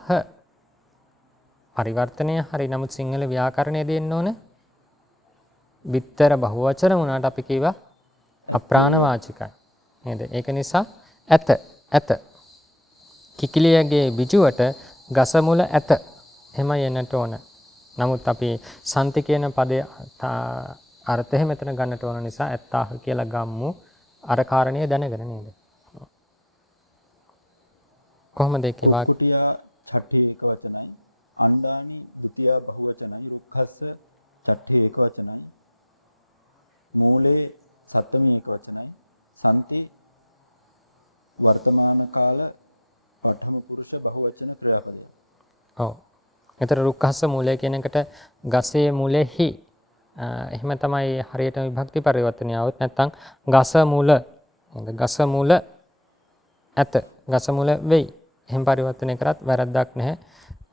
පරිවර්තනය හරි. නමුත් සිංහල ව්‍යාකරණය දෙන්න ඕන. බිත්තර බහුවචන වුණාට අපි කියවා අප්‍රාණවාචිකයි. නේද? ඒක නිසා ඇත. කිකිලියගේ බිජුවට ගස මුල ඇත. එහෙමයි එන්නට ඕන. නමුත් අපි සන්ති කියන පදයේ අර්ථය මෙතන ගන්නට ඕන නිසා ඇත්තාහ කියලා ගම්මු. අර කාරණිය දැනගෙන නේද? කොහොමද ඒක වාක්‍ය? කුක්කුටියා චට්ඨි ඒක වචනයි, අණ්ඩානි ဒ ුතියා බහුවචනයි, රුක්ඛස්ස චට්ඨි ඒක වචනයි, මූලේ සත්තමී ඒක වචනයි, සන්ති වර්තමාන කාල පඨම පුරුෂ බහුවචන ක්‍රියාපදයක්. ඔව්. ඒතර රුක්ඛස්ස මූලය කියන එකට ගසේ මුලෙහි එහෙම තමයි හරියට විභක්ති පරිවර්තනය આવොත් නැත්නම් ගස මුල ගස මුල ඇත ගස මුල වෙයි. එහෙම පරිවර්තනය කරත් වැරද්දක් නැහැ.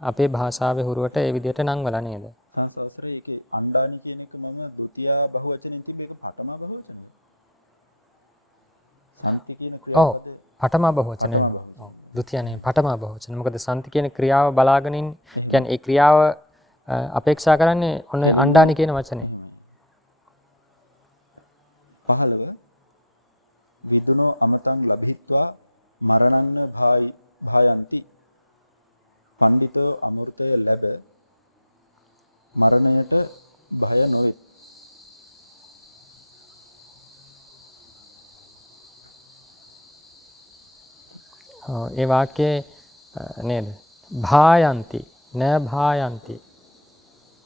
අපේ භාෂාවේ හුරුවට ඒ විදිහට නම් වල නේද? සංසවසරේ ඒකේ අණ්ඩානි කියන එක මම ဒ ුතියා බහුවචනෙන් තිබ්බ ඒක පඨමා බහුවචනද? සන්ති කියන ක්‍රියාපදේ පඨමා බහුවචන. පඨමා බහුවචන. ဒ ුතිය නේ පඨමා බහුවචන. මොකද සන්ති කියන ක්‍රියාව බලාගෙන ඉන්නේ. කියන්නේ ඒ ක්‍රියාව අපේක්ෂා කරන්නේ ඔන්න අණ්ඩානි කියන වචනේ. එහෙමයි. 15 විදුනෝ අමතං ලබිත්වා මරණං භායන්ති පණ්ඩිතෝ අමෘතය ලැබ මරණයට භය නොවෙත්. ඒ වාක්‍යයේ නේද? භායන්ති න භායන්ති.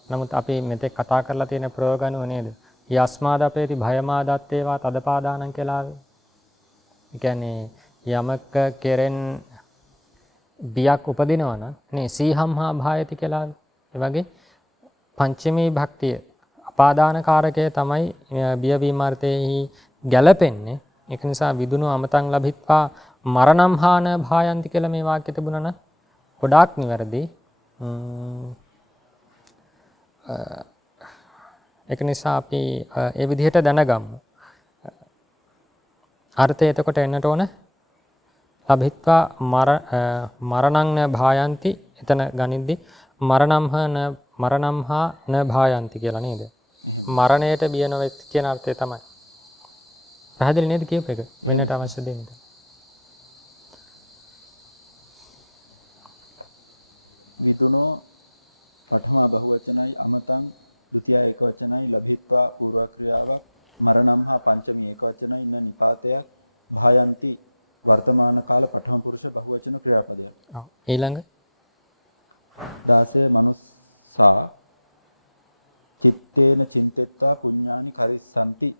නමුත් අපි මෙතෙක් කතා කරලා තියෙන ප්‍රයෝගණුව නේද? යස්මාදපේති භයමාදත්තේවා තදපාදානං කියලා. ඒ කියන්නේ යමක කෙරෙන් බියක් උපදිනවා නම් නේ සීහම්හා භායති කියලා. ඒ වගේ පංචමී භක්තිය අපාදාන කාරකය තමයි බිය විමාර්ථයේහි ගැලපෙන්නේ. ඒක නිසා විදුණු අමතං ලබිත්වා මරණම් හාන භායන්ති කියලා මේ වාක්‍ය තිබුණා නම් ගොඩාක් නිවැරදි. ඒක නිසා අපි ඒ විදිහට දැනගමු. අර්ථය එතකොට එන්නට ඕන ලබිත්වා මරණං න භායන්ති. එතන ගනිද්දි මරණම් හා න භායන්ති කියලා නේද? මරණයට බිය නොවෙත් කියන අර්ථය තමයි. පැහැදිලි නේද කියපු එක? වෙනට අවශ්‍ය දෙන්න. විදුනෝ පඨමා බහුවචනයි අමතං ဒ ුතියා ඒක වචනයි ලබිත්වා පූර්ව ක්‍රියාවක් මරණම් හා පංචමී ඒක වචනයි ඉන්න නිපාතයක් භායන්ති වර්තමාන කාල පඨම පුරුෂ බහුවචන ක්‍රියාපදයක්. ඊළඟ 16 මනුස්සා චිත්තේන චින්තෙත්වා පුඤ්ඤානි කරිස්සanti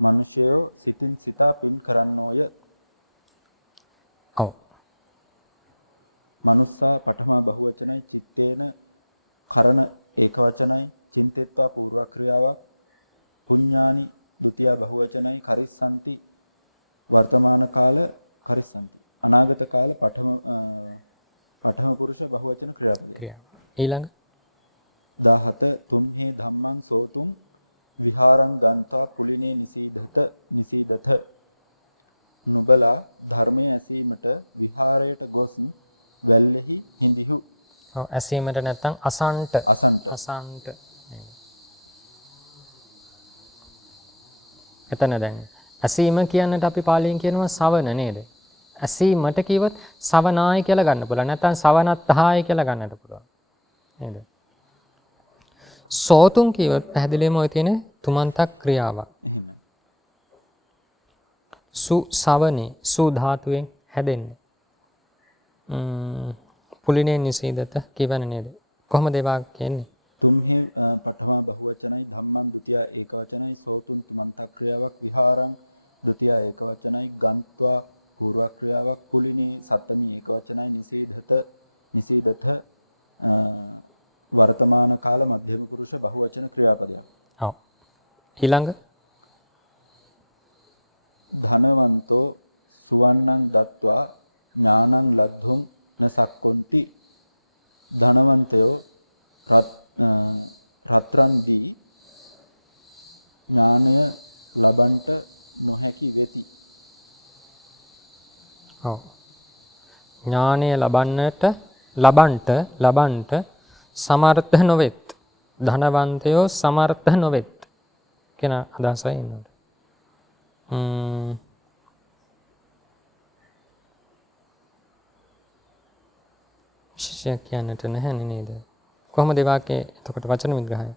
මනුෂ්‍යයෝ සිතින් සිතා පින් කරන්නෝය. ඔව්. මනුස්සා පඨමා බහුවචනයි චිත්තේන කරණ ඒක වචනයි චින්තෙත්වා පූර්ව ක්‍රියාවක් පුඤ්ඤානි ဒ ුතියා බහුවචනයි කරිස්සanti වර්තමාන කාල කරිස්සanti අනාගත කාල පඨම පුරුෂ බහුවචන ක්‍රියාපදය. ඊළඟ 17 තුම්හි ධම්මං සෝතුං විහාරං ගන්්වා පුලිනේ නිසීදත නුබලා ධර්මයේ ඇසීමට විහාරයට ගොස් වැල්ලෙහි හිඳිහු. ඔව් ඇසීමට නැත්තම් අසන්ට. එතන දැන් ඇසීම කියන්නට අපි පාලියෙන් කියනවා සවන නේද? ඇසීමට කිව්වොත් සවනායි කියලා ගන්න පුළුවන්. නැත්නම් සවනත්හායි කියලා ගන්නට පුළුවන්. නේද? සෝතුන් කිව්වොත් පැහැදිලිවම ඔය තියෙන තුමන්තක් ක්‍රියාවක්. එහෙමයි. සු සවනේ සු ධාතුවෙන් හැදෙන්නේ. පුලිනේ නිසීදත කියවන නේද? කොහොමද ඒ වාක්‍යය? තුම්හි පඨම බහුවචනයි ධම්මං ဒ ුතිය ඒකවචනයි සෝතුන් තුමන්තක් ක්‍රියාවක් විහාරං ဒ ුතිය ඒකවචනයි ගන්්වා පූර්ව ක්‍රියාවක් පුලිනේ සත්තමී ඒකවචනයි නිසීදත වර්තමාන කාල මධ්‍යම පුරුෂ බහුවචන ක්‍රියාපදයක්. ඔව්. ඊළඟ ධනවන්තෝ සුවන්නං දත්වා ඥානං ලද්ධුම් නසක්කොන්ති. ධනවන්තයෝ රත්රන් දී ඥානය ලබන්ට නොහැකි වෙති. ඔව්. ඥානය ලබන්ට සමර්ථ නොවෙත්. ධනවන්තයෝ සමර්ථ නොවෙත් කියන අදහසයි ඉන්නොත්. විශේෂයක් කියන්නට නැහැ නේද? කොහොමද ඒ වාක්‍යයේ එතකොට වචන විග්‍රහය?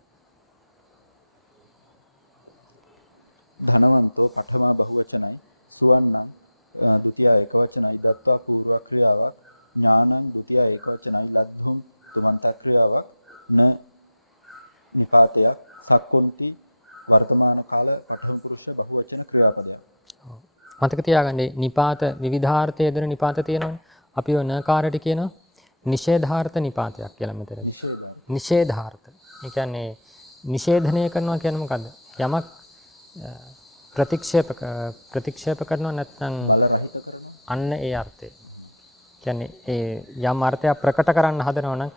ධනවන්තෝ පඨම බහුවචනයි සුවන්නං ဒ ුතිය ඒකවචනයි දත්වා පූර්ව ක්‍රියාවක් ඥානං ဒ ුතිය ඒකවචනයි ලද්ධුම් තුමන්ත ක්‍රියාවක් න නිපාතයක් සක්කොන්ති වර්තමාන කාල පඨම පුරුෂ බහුවචන ක්‍රියාපදයක්. මතක තියාගන්න නිපාත විවිධාර්ථයේ දෙන නිපාත තියෙනවනේ. අපි ඔය නකාරට කියනවා නිෂේධාර්ථ නිපාතයක් කියලා මෙතන. නිෂේධාර්ථ. ඒ කියන්නේ නිෂේධනය කරනවා කියන්නේ මොකද්ද? යමක් ප්‍රතික්ෂේප කරනවා නැත්නම් බල රහිත කරනවා. අන්න ඒ අර්ථය. කියන්නේ ඒ යම් අර්ථයක් ප්‍රකට කරන්න හදනවා නම්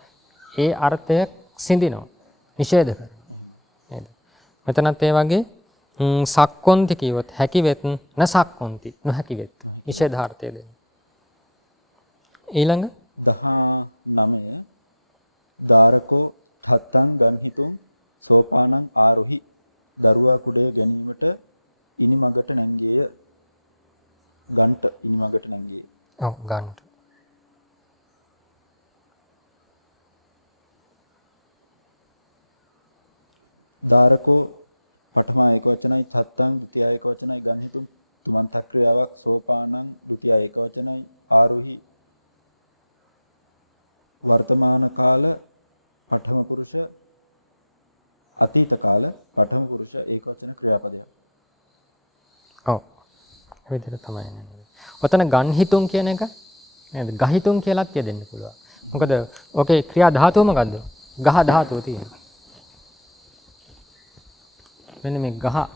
ඒ අර්ථය සිඳිනවා. නිෂේධ කරනවා. නේද? මෙතනත් ඒ වගේ සක්කොන්ති කිව්වොත් හැකි වෙත් නැසක්කොන්ති නොහැකි වෙත්. නිෂේධාර්ථය දෙන්න. ඊළඟ 19 දාරකෝ ඨත්තං ගන්හිතුං සෝපානං ආරොහි. දරුවා කුඩය ගැනීමට ඉනිමගට නැංගේය. ගන්ට ඉනිමගට නැංගේය. ඔව් ගන්ට. දාරකෝ පඨම ඒකවචනයි ඨත්තං ဒ ුතිය ඒකවචනයි ගන්හිතුං තුමන්ත ක්‍රියාවක් සෝපානං ဒ ුතිය ඒකවචනයි ආරොහි වර්තමාන කාල පඨම පුරුෂ අතීත කාල පඨම පුරුෂ ඒකවචන ක්‍රියාපදයක්. ඔව්. ඒ විදිහට තමයි නේද? ඔතන ගන්හිතුන් කියන එක නේද? ගහිතුන් කියලාත් කියදෙන්න පුළුවන්. මොකද ඔකේ ක්‍රියා ධාතුව මොකද්ද? ගහ ධාතුව තියෙනවා. මෙන්න මේ ගහ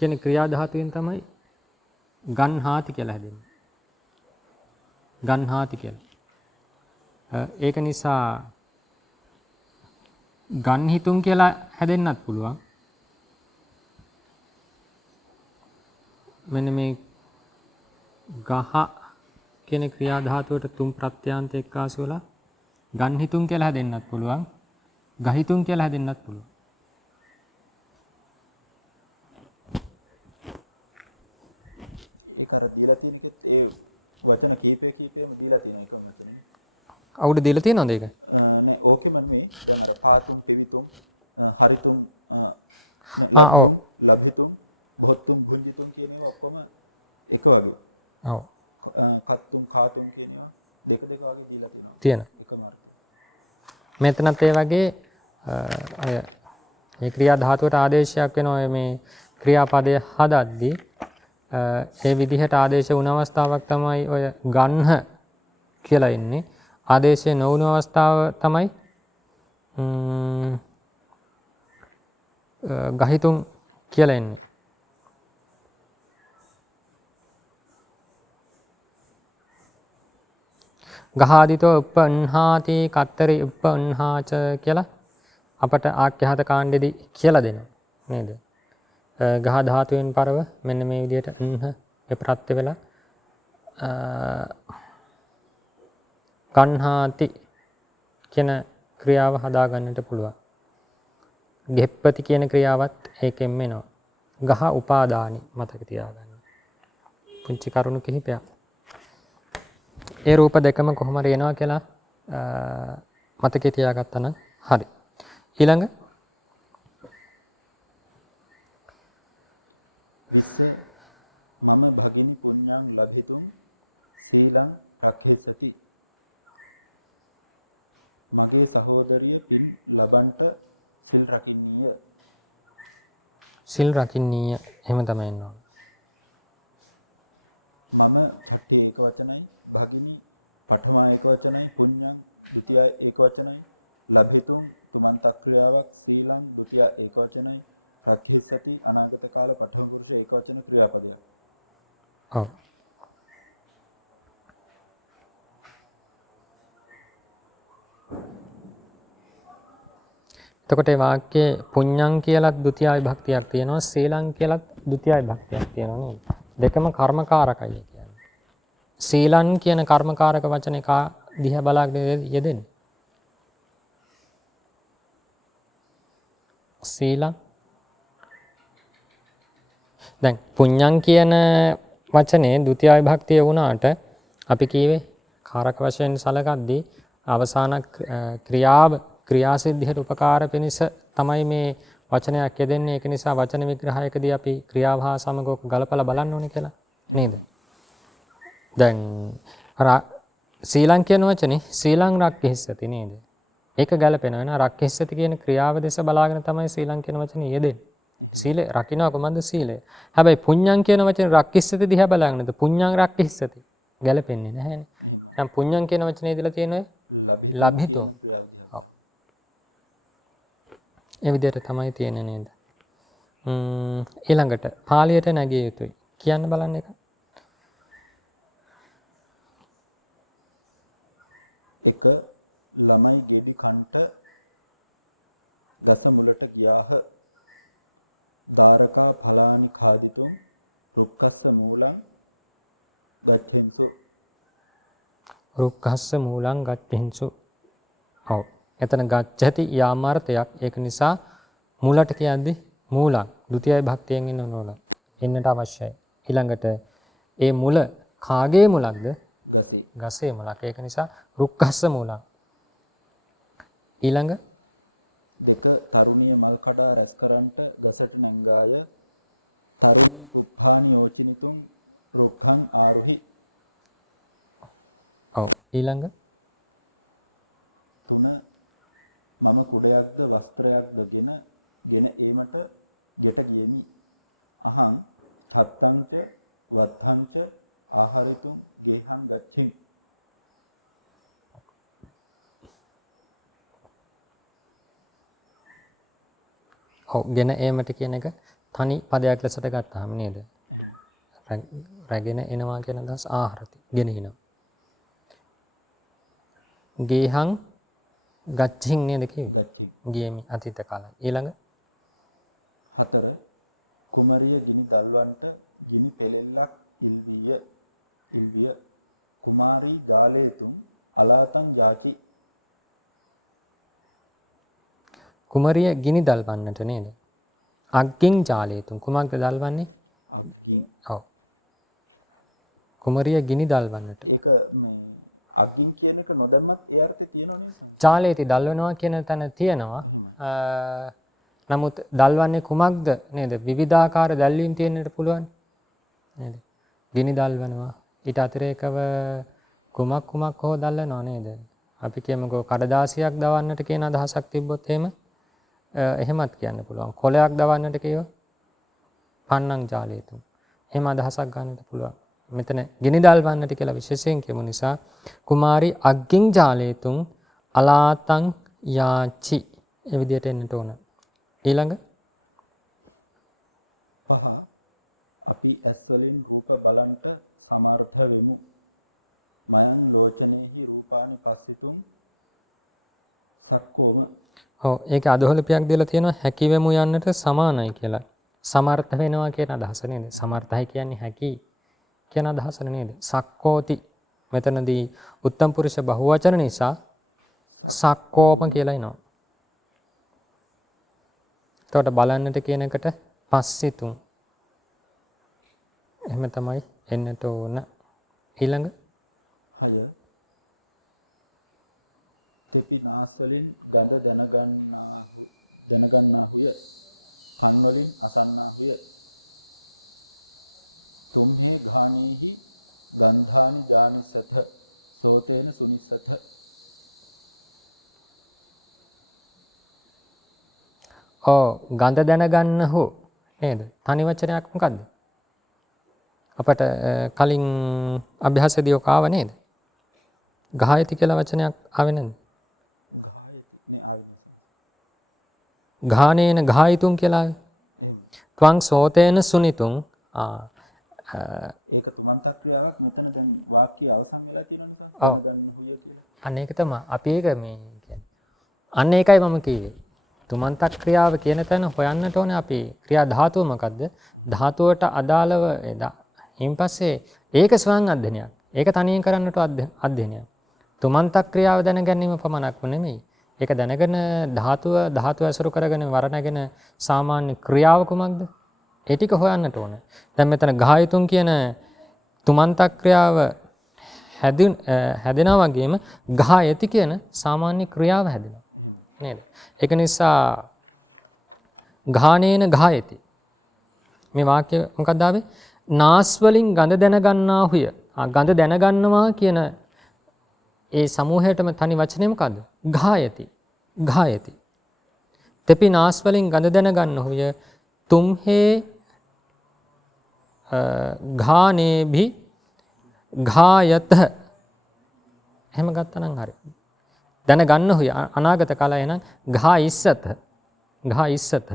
කියන ක්‍රියා ධාතුවෙන් තමයි ගන්හාති කියලා හැදෙන්නේ. ගන්හාති කියලා. ඒක නිසා ගන්හිතුන් කියලා හැදෙන්නත් පුළුවන්. මෙන්න මේ ගහ කියන ක්‍රියා ධාතුවට තුන් ප්‍රත්‍යයන්ත එක්කාසු වෙලා ගන්හිතුන් කියලා හැදෙන්නත් පුළුවන්. ගහිතුන් කියලා හැදෙන්නත් පුළුවන්. ඒක අර දීලා තියෙන එකෙත් ඒ වචන කීපෙම දීලා තියෙන එකම වචනනේ. අවුඩ දීලා තියෙනවද ඒක? නෑ ඕකෙම නෙමෙයි. දැන් අර පාතුම් පිවිතුම් හරිතුම් ලබ්ධුම් ලබ්හිතුම් බොහොත්තුම් භුංජිතුම් කියන ඒවා ඔක්කොම එක වගේ. ඔව්. කත්තුම් කාතුම් කියන ඒවා දෙක වගේ දීලා තියෙනවා. තියෙන. එකම අර්ථය. මෙතනත් ඒ වගේ අය මේ ක්‍රියා ධාතුවට ආදේශයක් වෙනවා මේ ක්‍රියාපදය හදද්දී ඒ විදිහට ආදේශ වුණ අවස්ථාවක් තමයි ඔය ගන්හ කියලා ඉන්නේ. ආදේශය නොවුණු අවස්ථාව තමයි ගහිතුන් කියලා ඉන්නේ. ගහාදිතෝ උප්පන්හාති කත්තරි උප්පන්හාච කියලා අපට ආඛ්‍යාත කාණ්ඩෙදී කියලා දෙනවා නේද? ගහ ධාතුවෙන් පරව මෙන්න මේ විදිහට ඒ ප්‍රත්‍ය වෙලා ගන්හාති කියන ක්‍රියාව හදා ගන්නට පුළුවන්. ගෙප්පති කියන ක්‍රියාවත් ඒකෙන් එනවා. ගහ උපාදානි මතක තියාගන්න. පුංචි කරුණු කිහිපයක්. ඒ රූප දෙකම කොහොම හරි එනවා කියලා මතකේ තියාගත්තා නම් හරි. ඊළඟ විස්ස මම භගිනි පුඤ්ඤං ලභිතුං සීලං රක්ඛේසති. මගේ සහෝදරිය පින් ලබන්ට සිල් රකින්නීය. සිල් රකින්නීය එහෙම තමයි එනවා. මම ඡට්ටි ඒක වචනයි භගිනි පඨමා ඒක වචනයි පුඤ්ඤං ဒ ුතිය ඒක වචනයි ලභිතුං තුමන්ත ක්‍රියාවක් සීලං ဒ ුතිය ඒක වචනයි රක්ඛේසති අනාගත කාල පඨම පුරුෂ ඒක වචන ක්‍රියාපදයක්. ඔව්. එතකොට මේ වාක්‍යයේ පුඤ්ඤං කියලත් ဒ ුතිය විභක්තියක් තියෙනවා සීලං කියලත් ဒ ුතිය විභක්තියක් තියෙනවා නේද? දෙකම කර්මකාරකයි කියන්නේ. සීලං කියන කර්මකාරක වචනේ කා දිහා බලාගෙන යෙදෙන්නේ. සීලං දැන් පුඤ්ඤං කියන වචනේ ဒ ුතිය විභක්තිය වුණාට අපි කීවේ කාරක වශයෙන් සලකද්දී අවසාන ක්‍රියාසිද්ධියට උපකාර පිණිස තමයි මේ වචනයක් යෙදෙන්නේ. ඒක නිසා වචන විග්‍රහයකදී අපි ක්‍රියාව හා සමග ගලපලා බලන්න ඕනේ කියලා නේද? දැන් සීලං කියන වචනේ සීලං රක්ඛිස්සති නේද? ඒක ගැලපෙනවා නේ. රක්ඛිස්සති කියන ක්‍රියාව දෙස බලාගෙන තමයි සීලං කියන වචනේ යෙදෙන්නේ. සීලය රකින්නවා කොහොමද සීලය? හැබැයි පුඤ්ඤං කියන වචනේ රක්ඛිස්සති දිහා බලාගෙනද පුඤ්ඤං රක්ඛිස්සති ගැලපෙන්නේ නැහැනේ. එහෙමයි. දැන් පුඤ්ඤං කියන වචනේ ඉදලා තියෙනවා ලබිතුං කියන ක්‍රියාව දිහා බලන්න. ඒ විදිහට තමයි තියෙන්නේ නේද? ඊළඟට පාළියට නැගිය යුතුයි. කියන්න බලන්න එක. එක ළමයි ගෙඩි කන්ට ගස මුලට ගියාහ. දාරකා ඵලානි ખાදිතුං රුක්කස්ස මූලං ගච්ඡෙන්සු. රුක්කස්ස මූලං ගච්ඡෙන්සු. ඔව්. එතන ගච්ඡති යාමාර්ථයක්. ඒක නිසා මූලට කියද්දි මූලං ဒ ුතිය විභක්තියෙන් එන්න ඕන. එන්නට අවශ්‍යයි. ඊළඟට ඒ මුල කාගේ මුලක්ද? ගසේ. ගසේ මුලක්. ඒක නිසා රුක්කස්ස මූලං. ඊළඟ දෙක තරුණිය මල් කඩා රැස් කරන්ට ගසට නැංගාය. තරුණ පුප්පානි යෝචිනිතුං රුක්ඛං ආරුහි. ඔව්. ඊළඟ තුන මම කුඩයක්ද වස්ත්‍රයක්ද ගෙන ඒමට ගෙට ගියෙමි. අහං ඡත්තංච වත්තංච ආහාරිතුං ගේහං ගච්ඡින්. ඔව් ගෙන ඒමට කියන එක තනි පදයක් ලෙසට ගත්තාම නේද? රැගෙන එනවා කියන අදහස් ආහාරති. ගෙන එනවා. ගේහං ගච්ඡින් නේද කිව්වේ? ගච්ඡින්. ගියමි අතීත කාලය. ඊළඟ හතර කුමරිය ගිනි දල්වන්ට ගිනි පෙලෙල්ලක් ඉල්විය. කුමාරී ජාලේතුං අලාතං යාචි. කුමරිය ගිනි දල්වන්නට නේද? අග්ගින් ජාලේතුං කුමක්ද දල්වන්නේ? අග්ගින්. ඔව්. කුමරිය ගිනි දල්වන්නට. ඒක මේ අග්ගින් කියන එක නොදැම්මත් ඒ අර්ථය තියෙනව නේද? ජාලේති දල්වනවා කියන තැන තියෙනවා. එහෙමයි. නමුත් දල්වන්නේ කුමක්ද නේද? විවිධාකාර දැල්වීම් තියෙන්නට පුළුවන්. නේද? ගිනි දල්වනවා. ඊට අතිරේකව කුමක් හෝ දල්වනවා නේද? අපි කියමුකෝ කඩදාසියක් දවන්නට කියන අදහසක් තිබ්බොත් එහෙමත් කියන්න පුළුවන්. කොලයක් දවන්නට කියව පන්නං ජාලේතුං. එහෙම අදහසක් ගන්නට පුළුවන්. මෙතන ගිනි දල්වන්නට කියලා විශේෂයෙන් කියමු නිසා කුමාරි අග්ගින් ජාලේතුං අලාතං යාචි. ඒ විදිහට එන්නට ඕන. ඊළඟ පහ අපි ඇස් වලින් රූප බලන්ට සමර්ථ වෙමු. මයං ලෝචනේහි රූපානි පස්සිතුං සක්කෝම. ඔව් ඒක අදහොලපියක් දීලා තියෙනවා හැකි වෙමු යන්නට සමානයි කියලා. සමර්ථ වෙනවා කියන අදහස නේද? සමර්ථයි කියන්නේ හැකි කියන අදහස නේද? සක්කෝති. මෙතනදී උත්තම පුරුෂ බහුවචන නිසා සක්කෝම කියලා එනවා. එතකොට බලන්නට කියන එකට පස්සිතුං. එහෙම තමයි එන්නට ඕන. ඊළඟ 6 තෙපි නාස් වලින් ගඳ දැනගන්නාහුය කන් වලින් අසන්නාහුය තුම්හේ ගානේහි ගන්ධානි ජානිසත සෝතේන සුනිසත. ගඳ දැනගන්න හෝ නේද? තනි වචනයක් මොකද්ද? අපට කලින් අභ්‍යාසයේදී ඔක ආව නේද? ගායති කියලා වචනයක් ආවේ නැද්ද? ගායති නේ ආවේ නැහැ. ගානේන ගායිතුම් කියලා ආවේ. එහෙම. ත්වං සෝතේන සුනිතුම්. ඒක තුමන්ත ක්‍රියාවක් මෙතන දැන් වාක්‍යය අවසන් වෙලා තියෙන නිසා දැනගන්න හුය කියලා. අන්න ඒක තමයි අපි ඒක මේ කියන්නේ. අන්න ඒකයි මම කිව්වේ. තුමන්ත ක්‍රියාව කියන තැන හොයන්නට ඕනේ අපි ක්‍රියා ධාතුව මොකද්ද? ධාතුවට අදාළව ඊන් පස්සේ ඒක ස්වයං අධ්‍යයනයක්. ඒක තනියෙන් කරන්නට අධ්‍යයනයක්. තුමන්ත ක්‍රියාව දැන ගැනීම පමණක්ම නෙමෙයි. ඒක දැනගෙන ධාතුව ඇසුරු කරගෙන වරණගෙන සාමාන්‍ය ක්‍රියාව කුමක්ද? ඒ ටික හොයන්නට ඕනේ. දැන් මෙතන ගායතුන් කියන තුමන්ත ක්‍රියාව හැදෙනා වගේම ගායති කියන සාමාන්‍ය ක්‍රියාව හැදෙනවා. එහෙම. නේද? ඒක නිසා ගානේන ගායති. මේ වාක්‍ය මොකක්ද ආවේ? නාස් වලින් ගඳ දැනගන්නාහුය. ගඳ දැනගන්නවා කියන ඒ සමූහයටම තනි වචනේ මොකද්ද? ගායති. ගායති. තෙපි නාස් වලින් ගඳ දැනගන්නහුය. තුම්හේ ගානේභි ගායත. එහෙම ගත්තා නම් හරි. දැනගන්නහුය අනාගත කාලය නම් ගායිස්සත. ගායිස්සත.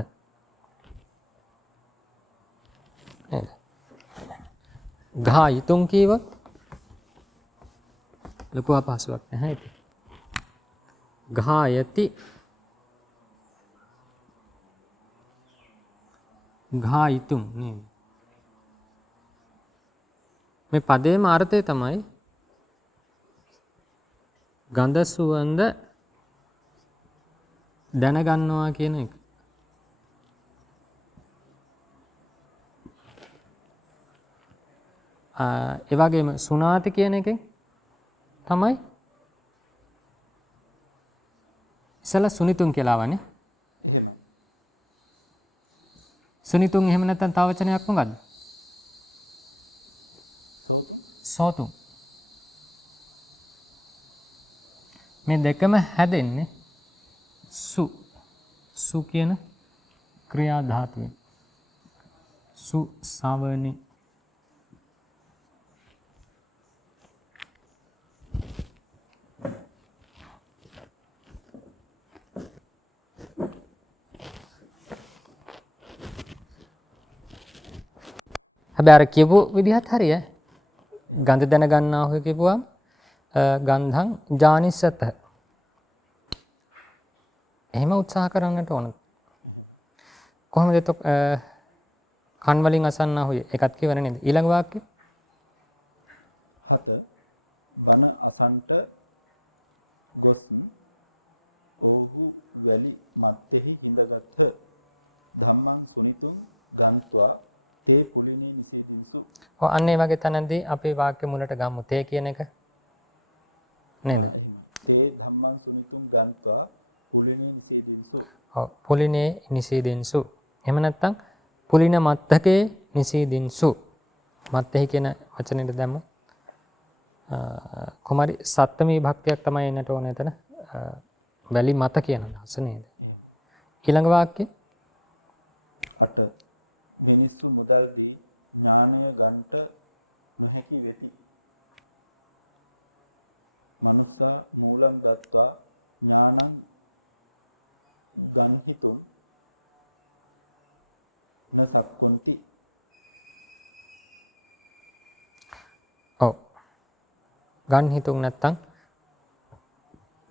නේද? ගායිතුම් කීවොත් ලොකු අපහසුයක් නැහැ ඒක. ගායති ගායිතුම් නේද? මේ පදේම අර්ථය තමයි ගඳ සුවඳ දැනගන්නවා කියන එක. ඒ වගේම සුනාති කියන එකෙන් තමයි ඉස්සලා සුනිතුන් කියලා වනේ. එහෙමයි. සුනිතුන් එහෙම නැත්නම් තව වචනයක් මොකද්ද? සෝතුම්. සෝතුම්. මේ දෙකම හැදෙන්නේ සු කියන ක්‍රියා ධාතුවෙන්. සු සවනි හැබැයි අර කියපු විදිහත් හරිය. ගඳ දැනගන්නා හොය කියපුවා ගන්ධං ජානිසත. එහෙම උත්සාහ කරන්නට ඕන. කොහොමද එතකොට කන් වලින් අසන්නා හොය එකත් කියවන නේද? ඊළඟ වාක්‍යය 7 බන අසන්ට ගොස් ඔහු වැලි මත්තෙහි හිඳගත්හ ධම්මං සුනිතුං ගන්්වා තේ පුලිනේ නිසීදින්සු. අන්න ඒ වගේ තැනදී අපි වාක්‍ය මුලට ගමු තේ කියන එක නේද? එහෙමයි. තේ ධම්මං සුනිතුං ගන්්වා පුලිනේ නිසීදින්සු. ඔව් පුලිනේ නිසීදින්සු. එහෙම නැත්නම් පුලින මත්තකේ නිසීදින්සු. මත්තෙහි කියන වචනෙට දැම්මු. කුමාරි සත්ත්මී භක්තියක් තමයි එන්නට ඕනේ එතන. වැලි මත කියන අදහස නේද? එහෙමයි. ඊළඟ වාක්‍යය 8 මිනිස්සු මුදල් දී ඥානය ගන්ට නොහැකි වෙති. මනුස්සා මූලං දත්වා ඥානං ගන්හිතුම් න සක්කොන්ති. ඔව්. ගන්හිතුම් නැත්තම්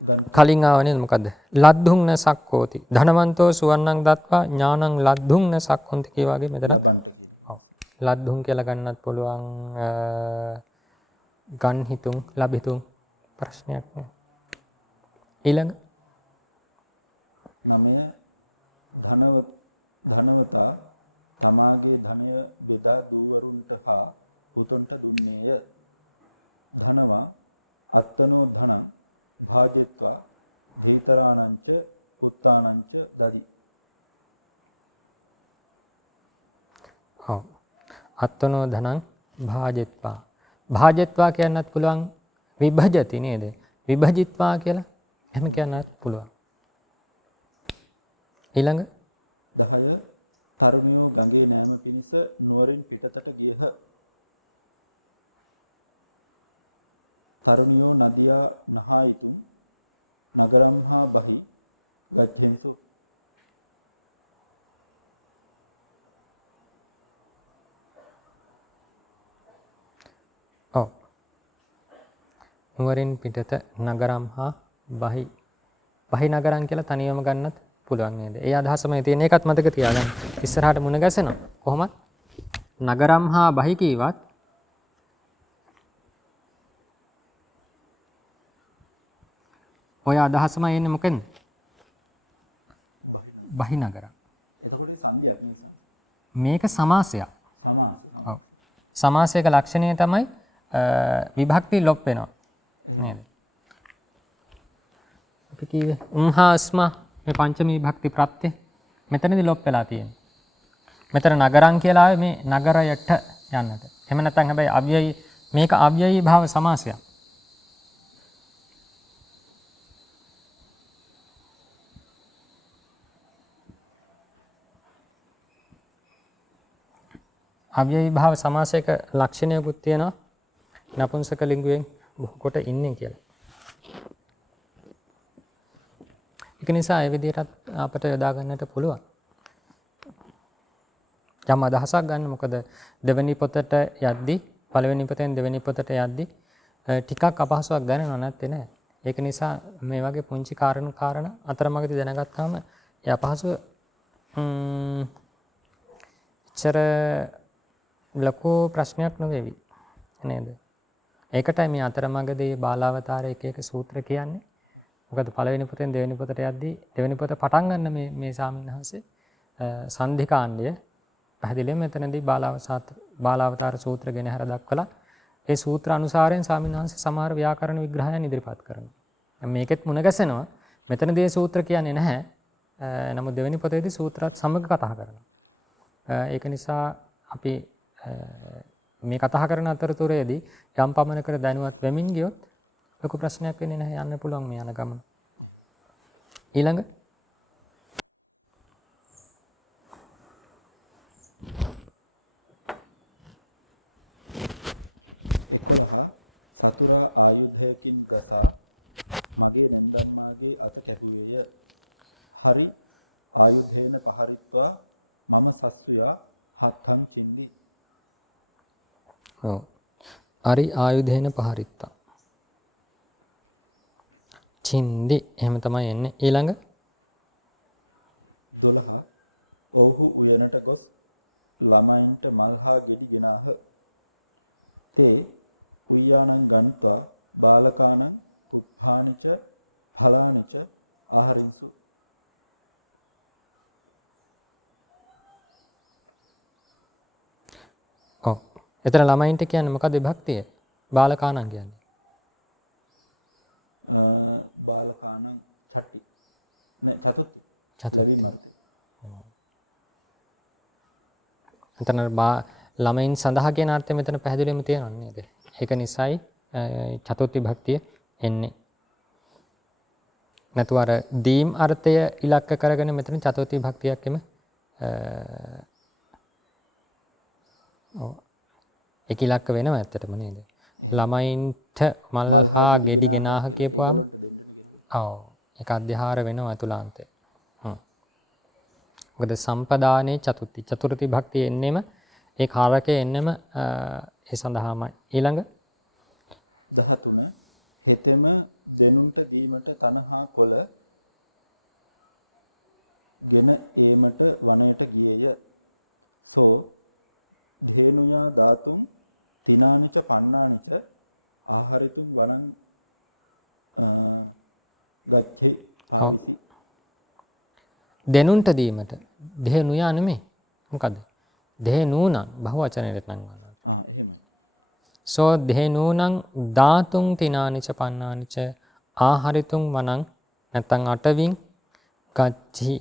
කලින් ආවනේ මොකද්ද? ලද්දුං න සක්කෝති. ධනවන්තෝ සුවන්නං දත්වා ඥානං ලද්දුං න සක්කොන්ති කිය වගේ මෙතන ලබන්ට කියන එක. ඔව්. ලද්දුං කියලා ගන්නත් පුළුවන් ගන්හිතුම් ලබිතුම් ප්‍රශ්නයක් නෑ. ඊළඟ 9 ධනවතා තමාගේ ධනය බෙදා දූවරුන්ට හා පුතුන්ට දුන්නේය. ධනවා අත්තනෝ ධනං භාජෙත්වා ධීතරාණංච පුත්තානංච දදි. ඔව්. අත්තනෝ ධනං භාජෙත්වා. භාජෙත්වා කියන්නත් පුළුවන් විභජති නේද? විභජිත්වා කියලා එහෙම කියන්නත් පුළුවන්. ඊළඟ 10 තරුණියෝ ගඟේ නෑම පිණිස නුවරින් පිටතට ගියහ. තරුණියෝ නදියා නහායිතුම් නගරම්හා බහි ගච්ඡෙන්සු. ඔව්. නුවරින් පිටත නගරම් හා බහි නගරම් කියලා තනියම ගන්නත් පුළුවන් නේද? ඒ අදහසමයි තියෙන. ඒකත් මතක තියාගන්න. ඉස්සරහට මුණ ගැසෙනවා. කොහොමද? නගරම් හා බහි කීවත් ඔය අදහසමයි එන්නේ මොකෙන්ද? බහි නගරම්. එතකොට සංධියක් නිසා. මේක සමාසයක්. සමාස. සමාසයක ලක්ෂණය තමයි විභක්ති ලොප් වෙනවා. එහෙනම් අපි කිව්වේ උන්හාස්ම මේ පංචමී විභක්ති ප්‍රත්‍ය මෙතනදී ලොප් වෙලා තියෙනවා. මෙතන නගරම් කියලා ආවේ මේ නගරයට යන්නට. එහෙම නැත්නම් හැබැයි අව්‍යයි මේක අව්‍යයි භාව සමාසයක්. අව්‍යයි භාව සමාසයක ලක්ෂණයකුත් තියෙනවා. නපුංසක ලිංගුවෙන් බොහෝ කොට ඉන්නේ කියලා. ඒක නිසා ඒ විදිහට අපට යොදා ගන්නට පුළුවන්. යම් අදහසක් ගන්න. මොකද දෙවෙනි පොතට යද්දී පළවෙනි පොතෙන් දෙවෙනි පොතට යද්දී ටිකක් අපහසුයක් දැනෙනව නැත්තේ නෑ. ඒක නිසා මේ වගේ පුංචි කාරණා අතරමඟදී දැනගත්තාම ඒ අපහසුව ඉතර ලොකු ප්‍රශ්නයක් නෙවෙයි නේද? ඒකටයි මේ අතරමඟදී බාලාවතාරයේ එක එක සූත්‍ර කියන්නේ. මොකද පළවෙනි පොතෙන් දෙවෙනි පොතට යද්දී දෙවෙනි පොත පටන් ගන්න මේ සාමිනහසේ සන්ධිකාණ්ඩය පැහැදිලිවම මෙතනදී බාලාවතාර සූත්‍ර ගැන හර දක්වලා ඒ සූත්‍ර අනුසාරයෙන් සාමිනහසේ සමහර ව්‍යාකරණ විග්‍රහයන් ඉදිරිපත් කරනවා. මේකෙත් මුණ ගැසෙනවා. මෙතනදී සූත්‍ර කියන්නේ නැහැ. නමුත් දෙවෙනි පොතේදී සූත්‍රات සමග කතා කරනවා. ඒක නිසා අපි මේ කතා කරන අතරතුරේදී යම් පමණකට දැනුවත් වෙමින් ගියොත් ලොකු ප්‍රශ්නයක් වෙන්නේ නැහැ. යන්න පුළුවන් මේ යන ගමන. ඊළඟ 11 සතුරා ආයුධයකින් ගසා මගේ නෙන්දම්මාගේ අත කැපුවේය. හරි ආයුධේන පහරිත්වා මම සස්සුයා හත්හං චින්දි. ඔව්. හරි ආයුධේන පහරිත්වා. චින්දි එහෙම තමයි එන්නේ. ඊළඟ 12 ඔව්හු උයනට ගොස් ළමයින්ට මල්හා ගෙඩි ගෙනාහ. තේ උయ్యాණං ගන්්වා බාලකාණං පුප්පානිච ඵලානිච ආහරින්සු. ඔව්. එතන ළමයින්ට කියන්නේ මොකද විභක්තිය? බාලකාණං කියන්නේ. බාලකාණං චට්ටි. නෑ චතුත්ති. ලැබීම් අර්ථය. එතන ළමයින් සඳහා කියන අර්ථය මෙතන පැහැදිලිවම තියෙනවා නේද? ඒක නිසායි චතුර්ථ විභක්තිය එන්නේ. නැතු අර දීම් අර්ථය ඉලක්ක කරගෙන මෙතන චතුර්ථ විභක්තියක් එම ඒක ඉලක්ක වෙනවා ඇත්තටම නේද? ළමයින්ට මල්හා ගෙඩි ගෙනාහ කියපුවා ඒගොල්ලන්ට දෙන්නනේ කියනවා. ඔව්. ඒක අධ්‍යාහාර වෙනවා අතුලාන්තය. මොකද සම්පදානේ චතුර්ථ විභක්තිය එන්නෙම ඒ කාරකයේ එන්නෙම ඒ සඳහාමයි. ඊළඟ 13 හෙතෙම දෙනුන්ට දීමට තනහා කොළ ගෙන ඒමට වනයට ගියේය. සෝ ධේනුයා ධාතුන් තිනානිච පන්නානිච ආහාරිතුම් වනං ගච්ඡේ පාවිසි. දෙනුන්ට දීමට ධේනුයා නෙමෙයි. මොකද? ධේනූනං බහුවචනයට නම් වුණා. එහෙමයි. සෝ ධේනූනං ධාතුං තිනානිච පන්නානිච ආහරිතුං වනං නැත්නම් අටවින් ගච්ඡි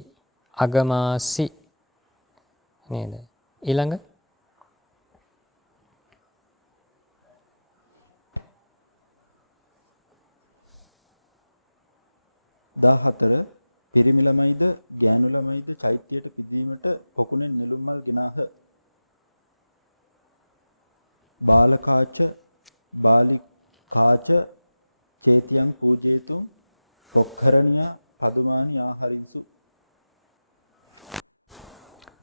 අගමාසි නේද? ඊළඟ 14 පිරිමි ළමයිද ගෑනු ළමයිද චෛත්‍යයට පිදීමට පොකුණෙන් නෙළුම් මල් ගෙනාහ. බාලකාච බාලිකාච චේතියං පූජේතුං පොක්ඛරණියා පදුමානි ආහරින්සු.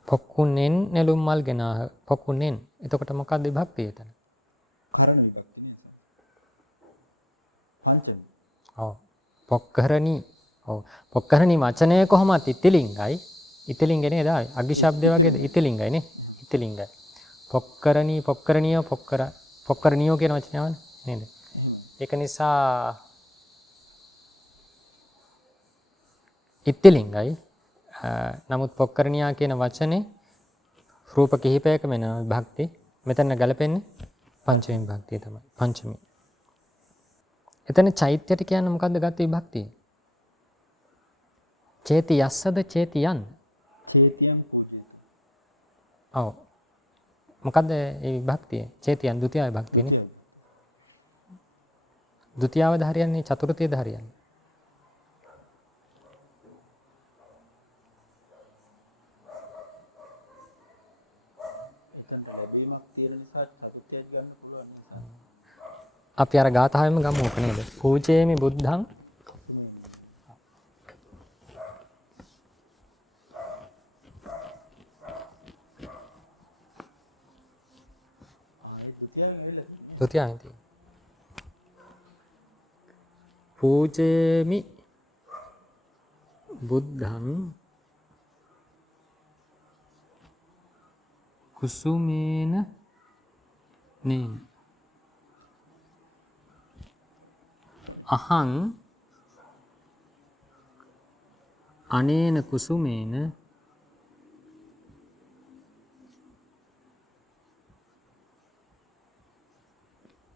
පොකුණෙන් නෙළුම් මල් ගෙනාහ. පොකුණෙන්. එතකොට මොකක්ද විභක්තිය එතන? කරණ විභක්ති නේද? පංචමි. ඔව්. පොක්ඛරණී. ඔව්. පොක්ඛරණී වචනය කොහොමද ඉතිලිංගයි? ඉතිලිංග නේද? අග්ගි ශබ්දය වගේ ඉතිලිංගයි නේ. ඉතිලිංගයි. පොක්කරණී පොක්කරණිය පොක්කරණියෝ කියන වචනය ආවනේ නේද? එහෙමයි. ඒක නිසා ඉත්තිලිංගයි. නමුත් පොක්කරණියා කියන වචනේ රූප කිහිපයක වෙන විභක්ති. මෙතන ගැලපෙන්නේ පංචමී විභක්තිය තමයි. පංචමී. එතන චෛත්‍යයට කියන්නේ මොකද්ද ගත්ත විභක්තිය? චේති යස්සද චේතියන්? චේතියං පූජේතු. ඔව්. මොකද්ද මේ විභක්තිය? චේතියන් ဒုတိ ය විභක්තිය. ဒုတိ ය. ဒုတိ යවද හරියන්නේ චතුර්ථයද හරියන්නේ? එතනට ලැබීමක් තියෙන නිසා චතුර්ථයත් ගන්න පුළුවන් නේද? අපි අර ගාථාවෙම ගමු ඔක නේද? පූජේමි බුද්ධං අසුමේනි. ඒ ဒုတိ යයෙන් ඇවිල්ලා තියෙන්නේ. ဒုတိ යයෙන් තියෙන්නේ. පූජේමි බුද්ධං කුසුමේන නේන අහං අනේන කුසුමේන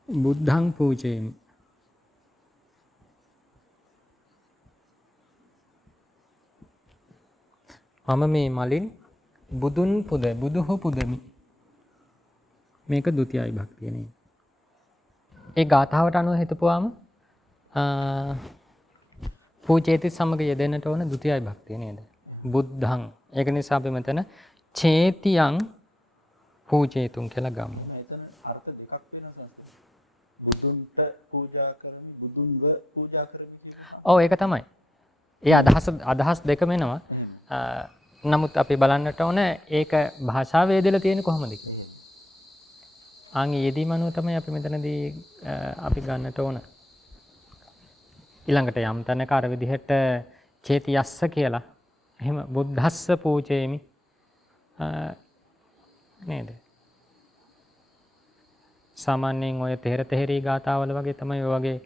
බුද්ධං පූජේමි. මම මේ මලින් බුදුන් බුදුහු පුදමි. මේක ဒုတိ ය විභක්තිය නේ. ඒ ගාථාවට අනුව හිතපුවාම පූජේති සමග යෙදෙන්නට ඕන ဒုတိ ය විභක්තිය නේද? බුද්ධං. ඒක නිසා අපි මෙතන චේතියං පූජේතුන් කියලා ගමු. එහෙනම් එතන අර්ථ දෙකක් වෙනවා සංස්කෘතිය. බුදුන්ට පූජා කරමි බුදුන්ව පූජා කරමි කියපුවා. ඔව් ඒක තමයි. ඒ අදහස් දෙකම එනවා. එහෙම. නමුත් අපි බලන්නට ඕන ඒක භාෂාවේ යෙදලා තියෙන්නේ කොහොමද කියලා. එහෙම. ආන් යෙදීම අනුව තමයි අපි මෙතනදී අපි ගන්නට ඕන. ඊළඟට යම් තැනක අර විදිහට චේතියස්ස කියලා එහෙම බුද්ධස්ස පූජේමි නේද? සාමාන්‍යයෙන් ඔය තෙහෙරි ගාථාවල වගේ තමයි ඔය වගේ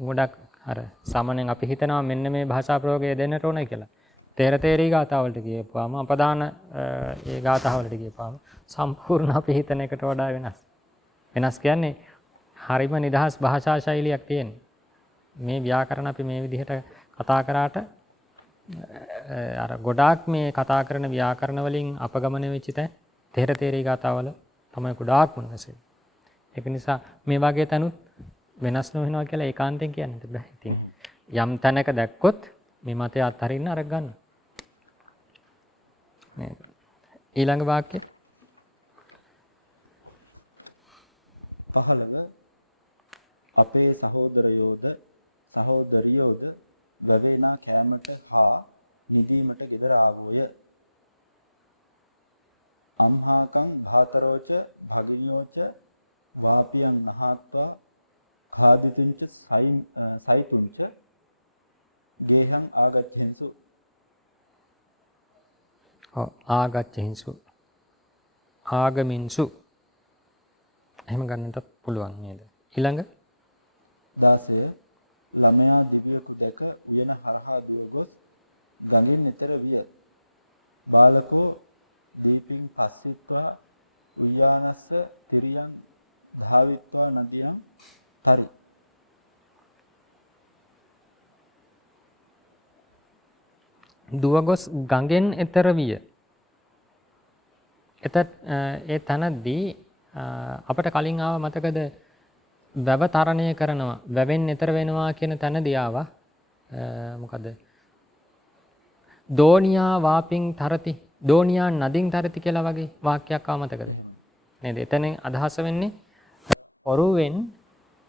ගොඩක් අර සාමාන්‍යයෙන් අපි හිතනවා මෙන්න මේ භාෂා ප්‍රයෝගය දෙන්නට ඕනයි කියලා. තෙහෙරි ගාථාවලට කියපුවාම අපදාන ඒ ගාථාවලට කියපුවාම සම්පූර්ණ අපි හිතන එකට වඩා වෙනස්. වෙනස් කියන්නේ හරිම නිදහස් භාෂා ශෛලියක් තියෙන. මේ ව්‍යාකරණ අපි මේ විදිහට කතා කරාට අර ගොඩාක් මේ කතා කරන ව්‍යාකරණ වලින් අපගමන වෙච්ච තැන් තෙහෙරි ගාථාවල තමයි ගොඩාක් වෙනස්. ඒක නිසා මේ වගේ තැනුත් වෙනස් නොවෙනවා කියලා ඒකාන්තයෙන් කියන්නත් බෑ. ඉතින් යම් තැනක දැක්කොත් මේ මතය අත්හරින්න අර ගන්න. නේද? ඊළඟ වාක්‍යය 15 අපේ සහෝදරයෝද සහෝදරියෝද වැවේනා කෑමට හා නිදීමට ගෙදර ආවෝය. අම්හාකං භාතරෝච භගිනියෝච වාපියං නහත්වා khādituංච සයිතුංච ගේහං ආගච්ඡෙන්සු. ආගච්ඡෙන්සු ආගමින්සු එහෙම ගන්නට පුළුවන් නේද? ඊළඟ 16 ළමයා දිවියකු දැක උයන හරහා දුව ගොස් ගඟෙන් එතර විය. බාලකෝ දීපින් පස්සිත්වා උයානස්ස තිරියං ධාවිත්වා නදියං තරි. දුවගොස් ගඟෙන් එතර විය. ඒ තැනදී අපට කලින් ආව මතකද වැව තරණය කරනවා වැවෙන් එතර වෙනවා කියන තැනදී ආවා මොකද දෝනියා වාපින් තරති දෝනියා නදින් තරති කියලා වගේ වාක්‍යයක් ආව මතකද? එහෙමයි. නේද? එතනින් අදහස වෙන්නේ ඔරුවෙන්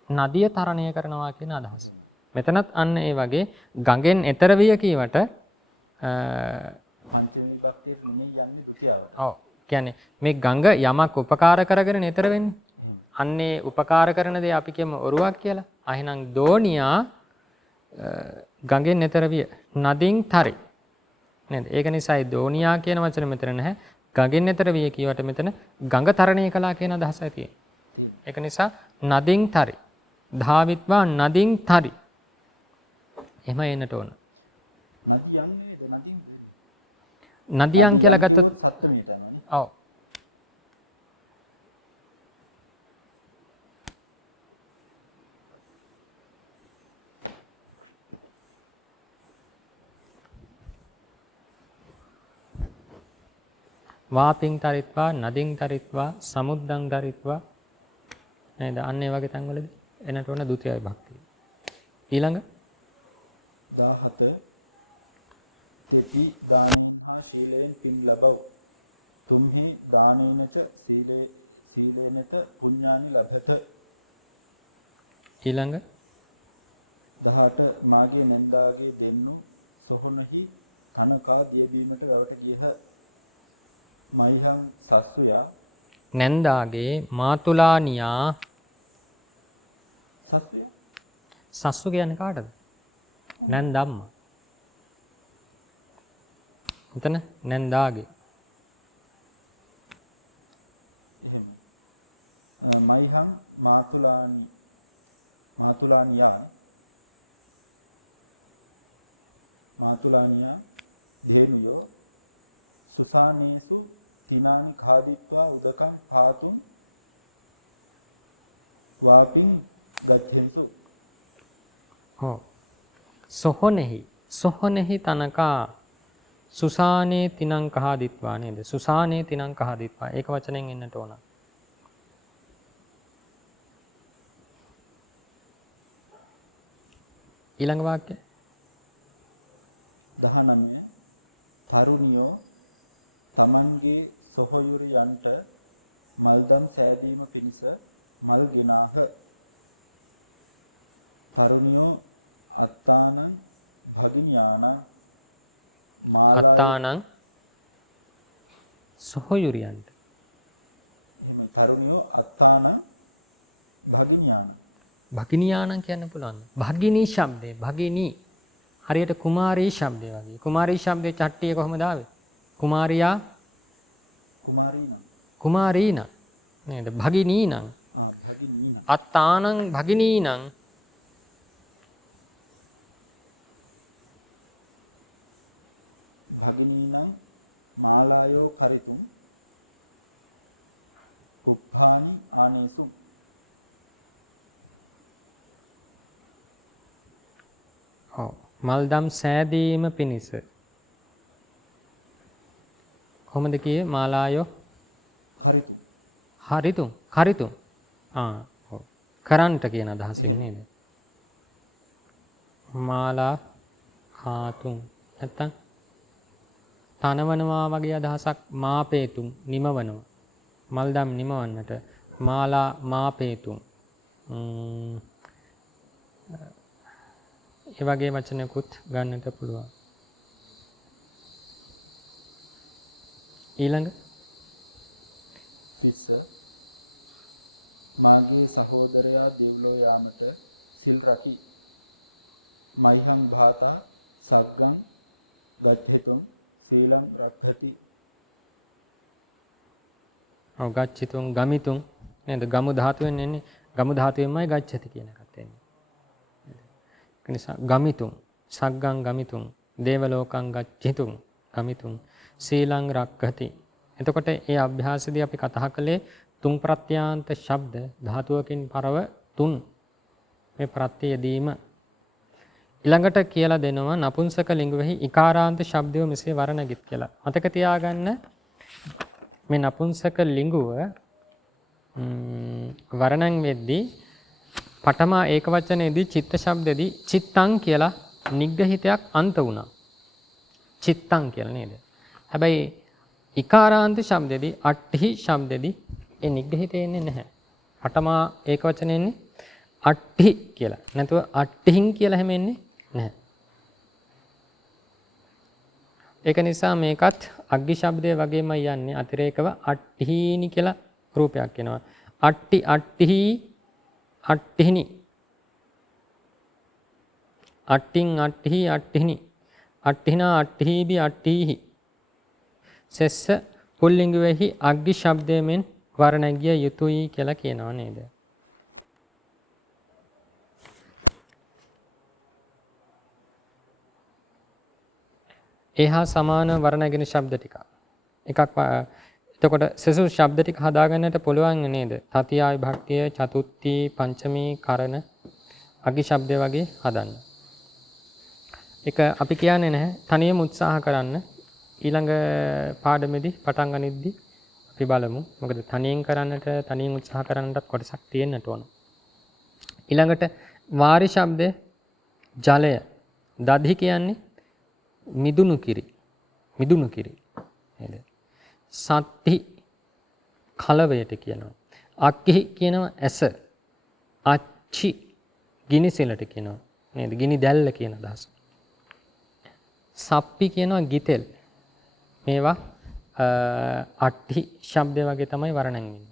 නදිය තරණය කරනවා කියන අදහස. මෙතනත් අන්න ඒ වගේ ගඟෙන් එතර විය කීවට පංචම විභක්තියට නෙමෙයි යන්නේ ဒုတိ යවට. ඔව්. කියන්නේ මේ ගඟ යමක් උපකාර කරගෙන එතර වෙන්නේ. එහෙම. අන්නේ උපකාර කරන දේ අපි කියමු ඔරුවක් කියලා. එහෙනම් දෝනියා ගඟෙන් එතර විය නදින් තරි. නේද? ඒක නිසායි දෝනියා කියන වචනේ මෙතන නැහැ. ගඟෙන් එතර විය කියවට මෙතන ගඟ තරණය කළා කියන අදහසයි තියෙන්නේ. ඒක නිසා නදින් තරි. ධාවිත්වා නදින් තරි. එහෙම එන්නට ඕන. නදියන් නෙවෙයිද නදින් වෙන්නේ. නදියන් කියලා ගත්තොත් කිව්වොත් සත්ත්වයට යනවානේ. ඔව්. වාපින් තරිත්වා නදින් තරිත්වා සමුද්දං තරිත්වා නේද? අන්න ඒ වගේ තැන්වලදී එනට ඕන ဒုတိ යයි භක්තිය. ඊළඟ 17 තෙපි දානෙන් හා ශීලයෙන් පින් ලැබව්. තුම්හි දානේනච සීලේනත පුඤ්ඤානි ලභත. ඊළඟ 18 මාගේ නැන්දාගේ දෙන්නු සොහොනෙහි තනකා දිය බීමට වැවට ගියහ. මයිහං සස්සුයා නැන්දාගේ මාතුලානියා සස්සුයා සස්සු කියන්නේ කාටද? නැන්දම්ම. එතන නැන්දාගේ. එහෙම. මයිහං මාතුලානියානේ. මාතුලානියා ධේනුයෝ සුසානේසු තිනානි කාදිත්වා උදකං පාතුම් වාපින් ගච්ඡෙන්සු. ඔව්. සොහොනෙහි තනකා සුසානේ තිනං කහදිත්වා නේද? සුසානේ තිනං කහදිත්වා. ඒක වචනෙන් එන්නට ඕන. ඊළඟ වාක්‍ය 19 තරුණියෝ තමන්ගේ සොහොයුරියන්ට මල්දම් සෑදීම පිණිස මල් ගෙනාහ. තරුණියෝ අත්තානං භගිනියානං මාලාය අත්තානං සොහොයුරියන්ට. එහෙමයි. තරුණියෝ අත්තානං භගිනියානං. භගිනියානං කියන්න පුළුවන්. භගිනී ශබ්දේ භගිනී හරියට කුමාරී ශබ්දේ වගේ. කුමාරී ශබ්දේ චට්ටිය කොහමද ආවේ? කුමාරියා කුමාරීන නේද? භගිනීනං භගිනීනං අත්තානං භගිනීනං භගිනීනං මාලායෝ කරිතුම් පුප්පානි ආනේසුම්. ඔව්. මල්දම් සෑදීම පිණිස කොහොමද කියේ? මාලායෝ කරිතුම්. කරිතුම්. ඔව්. කරන්ට කියන අදහස නේද? මාලා කාතුම් නැත්තම් තනවනවා වගේ අදහසක්. මාපේතුම් නිමවනවා. මල්දම් නිමවන්නට මාලා මාපේතුම්. ඒ වගේ වචනකුත් ගන්නට පුළුවන්. ඊළඟ පිස්ස මාගේ සහෝදරයා දෙව්ලොව යාමට සිල් රකි. මයිහං භාතා සග්ගං ගච්ඡෙතුම් සීලං රක්ඛති. ඔව්. ගච්ඡිතුම් ගමිතුම් නේද? ගමු ධාතුවෙන් එන්නේ. ගමු ධාතුවෙන්මයි ගච්ඡති කියන එකත් එන්නේ. ඒ නිසා ගමිතුම් සග්ගං ගමිතුම් දේවලෝකං ගච්ඡිතුම් ගමිතුම් සීලං රක්ඛති. එතකොට ඒ අභ්‍යාසදී අපි කතා කළේ තුන් ප්‍රත්‍යාන්ත ශබ්ද ධාතුවකින් පරව තුන් මේ ප්‍රත්‍ය යෙදීම. ඊළඟට කියලා දෙනවා නපුංසක ලිංගුවෙහි ඉකාරාන්ත ශබ්දය මෙසේ වර්ණගිත් කියලා. මතක තියාගන්න මේ නපුංසක ලිංගුව වර්ණන් වෙද්දී පඨමා ඒක වචනයේදී චිත්ත ශබ්දෙදී චිත්තං කියලා නිග්‍රහිතයක් අන්ත වුණා. චිත්තං කියලා නේද? හැබැයි ඉකාරාන්ත ශබ්දෙදී අට්ඨි ශබ්දෙදී ඒ නිග්‍රහිතය එන්නේ නැහැ. පඨමා ඒක වචනේ එන්නේ අට්ඨි කියලා. නැතුව අට්ඨින් කියලා හැම එන්නේ නැහැ. ඒක නිසා මේකත් අග්ගි ශබ්දය වගේම යන්නේ අතිරේකව අට්ඨීනි කියලා රූපයක් එනවා. අට්ටි අට්ඨි අට්ඨිනි අට්ටින් අට්ඨි අට්ඨිනි අට්ඨිනා අට්ඨීබි අට්ඨීහි සෙස්ස පුල්ලිංගුවෙහි අග්ගි ශබ්දයෙන් වර්ණගිය යුතුයි කියලා කියනවා නේද? එහා සමාන වර්ණගෙන ශබ්ද ටික. එකක් එතකොට සෙසු ශබ්ද ටික හදාගන්නට පුළුවන් නේද? තතියා විභක්තිය, චතුත්ථි, පංචමී, කරණ, අගි ශබ්ද වගේ හදන්න. ඒක අපි කියන්නේ නැහැ. තනියම උත්සාහ කරන්න. ඊළඟ පාඩමේදී පටන් ගනිද්දී අපි බලමු. මොකද තනියෙන් උත්සාහ කරන්නටත් කොටසක් තියෙන්නට ඕන. ඊළඟට වාරි ශබ්දය ජලය. දධි කියන්නේ මිදුණු කිරි නේද? සත්ති කලවයට කියනවා. අක්ඛි කියනවා ඇස. අච්චි ගිනි සෙලට කියනවා නේද? ගිනි දැල්ල කියන අදහස. සප්පි කියනවා ගිතෙල්. මේවා අට්ඨි ශබ්දය වගේ තමයි වර්ණන් වෙන්නේ.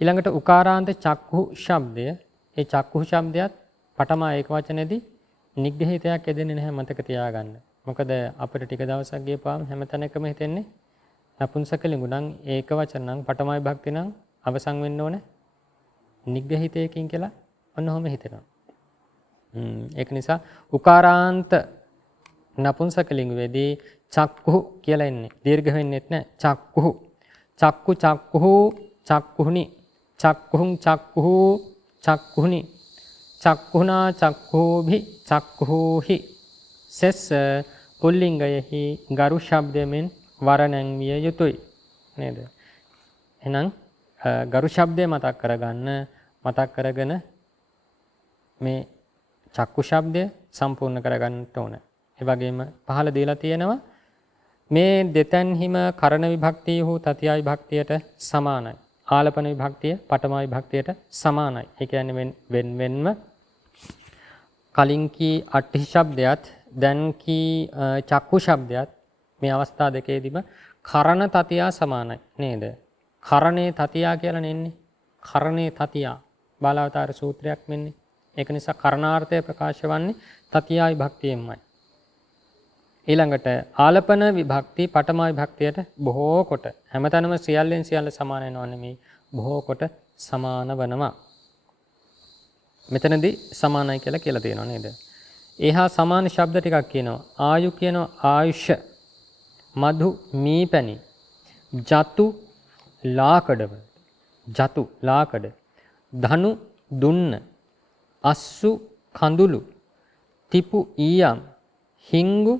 ඊළඟට උකාරාන්ත චක්ඛු ශබ්දය. ඒ චක්ඛු ශබ්දයත් පඨමා ඒක වචනේදී නිග්‍රහිතයක් යෙදෙන්නේ නැහැ මතක තියාගන්න. මොකද අපිට ටික දවසක් ගියපාම හැමතැනකම හිතෙන්නේ නපුංසක ලිංගු නම් ඒක වචන නම් පඨමා විභක්ති නම් අවසන් වෙන්න ඕනේ නිග්‍රහිතයකින් කියලා ඔන්නෝම හිතෙනවා. ඒක නිසා උකාරාන්ත නපුංසක ලිංගුවේදී චක්ඛු කියලා එන්නේ. දීර්ඝ වෙන්නේත් නැහැ. චක්ඛු. චක්ඛු චක්ඛු චක්ඛුනි. චක්ඛුං චක්ඛු චක්ඛුනි. චක්ඛුනා චක්ඛෝභි චක්ඛුහි. සෙස් පුල්ලිංගයෙහි ගරු ශබ්දයෙන් වර්ණන් විය යුතුයි. නේද? එහෙනම් ගරු ශබ්දය මතක් කරගන්න. මතක් කරගෙන මේ චක්කු ශබ්දය සම්පූර්ණ කරගන්න ඕන. ඒ වගේම පහළ දීලා තියෙනවා මේ දෙතැන්හිම කරණ විභක්තිය හෝ තතිය විභක්තියට සමානයි. ආලපන විභක්තිය පඨමා විභක්තියට සමානයි. ඒ කියන්නේ වෙන්වෙන්ම කලින් කී අට්ඨි ශබ්දයත් දැන් කී චක්කු ශබ්දයත් මේ අවස්ථා දෙකේදීම කරණ තතියා සමානයි නේද? කරණේ තතියා කියලා නෙන්නේ. කරණේ තතියා බාලාවතාර සූත්‍රයක් මෙන්නේ. ඒක නිසා කරණාර්ථය ප්‍රකාශ වන්නේ තතියා විභක්තියෙන්මයි. ඊළඟට ආලපන විභක්ති පඨමා විභක්තියට බොහෝ කොට හැමතැනම සියල්ලෙන් සියල්ල සමාන වෙනව නෙමෙයි බොහෝ කොට සමාන වනවා. මෙතනදී සමානයි කියලා තියෙනවා නේද? ඒහා සමාන ශබ්ද ටිකක් කියනවා. ආයු කියනවා ආයුෂ. මధు මීපැණි. ජතු ලාකඩව. ජතු ලාකඩ. ධනු දුන්න. අස්සු කඳුළු. තිපු ඊයම්. හිංගු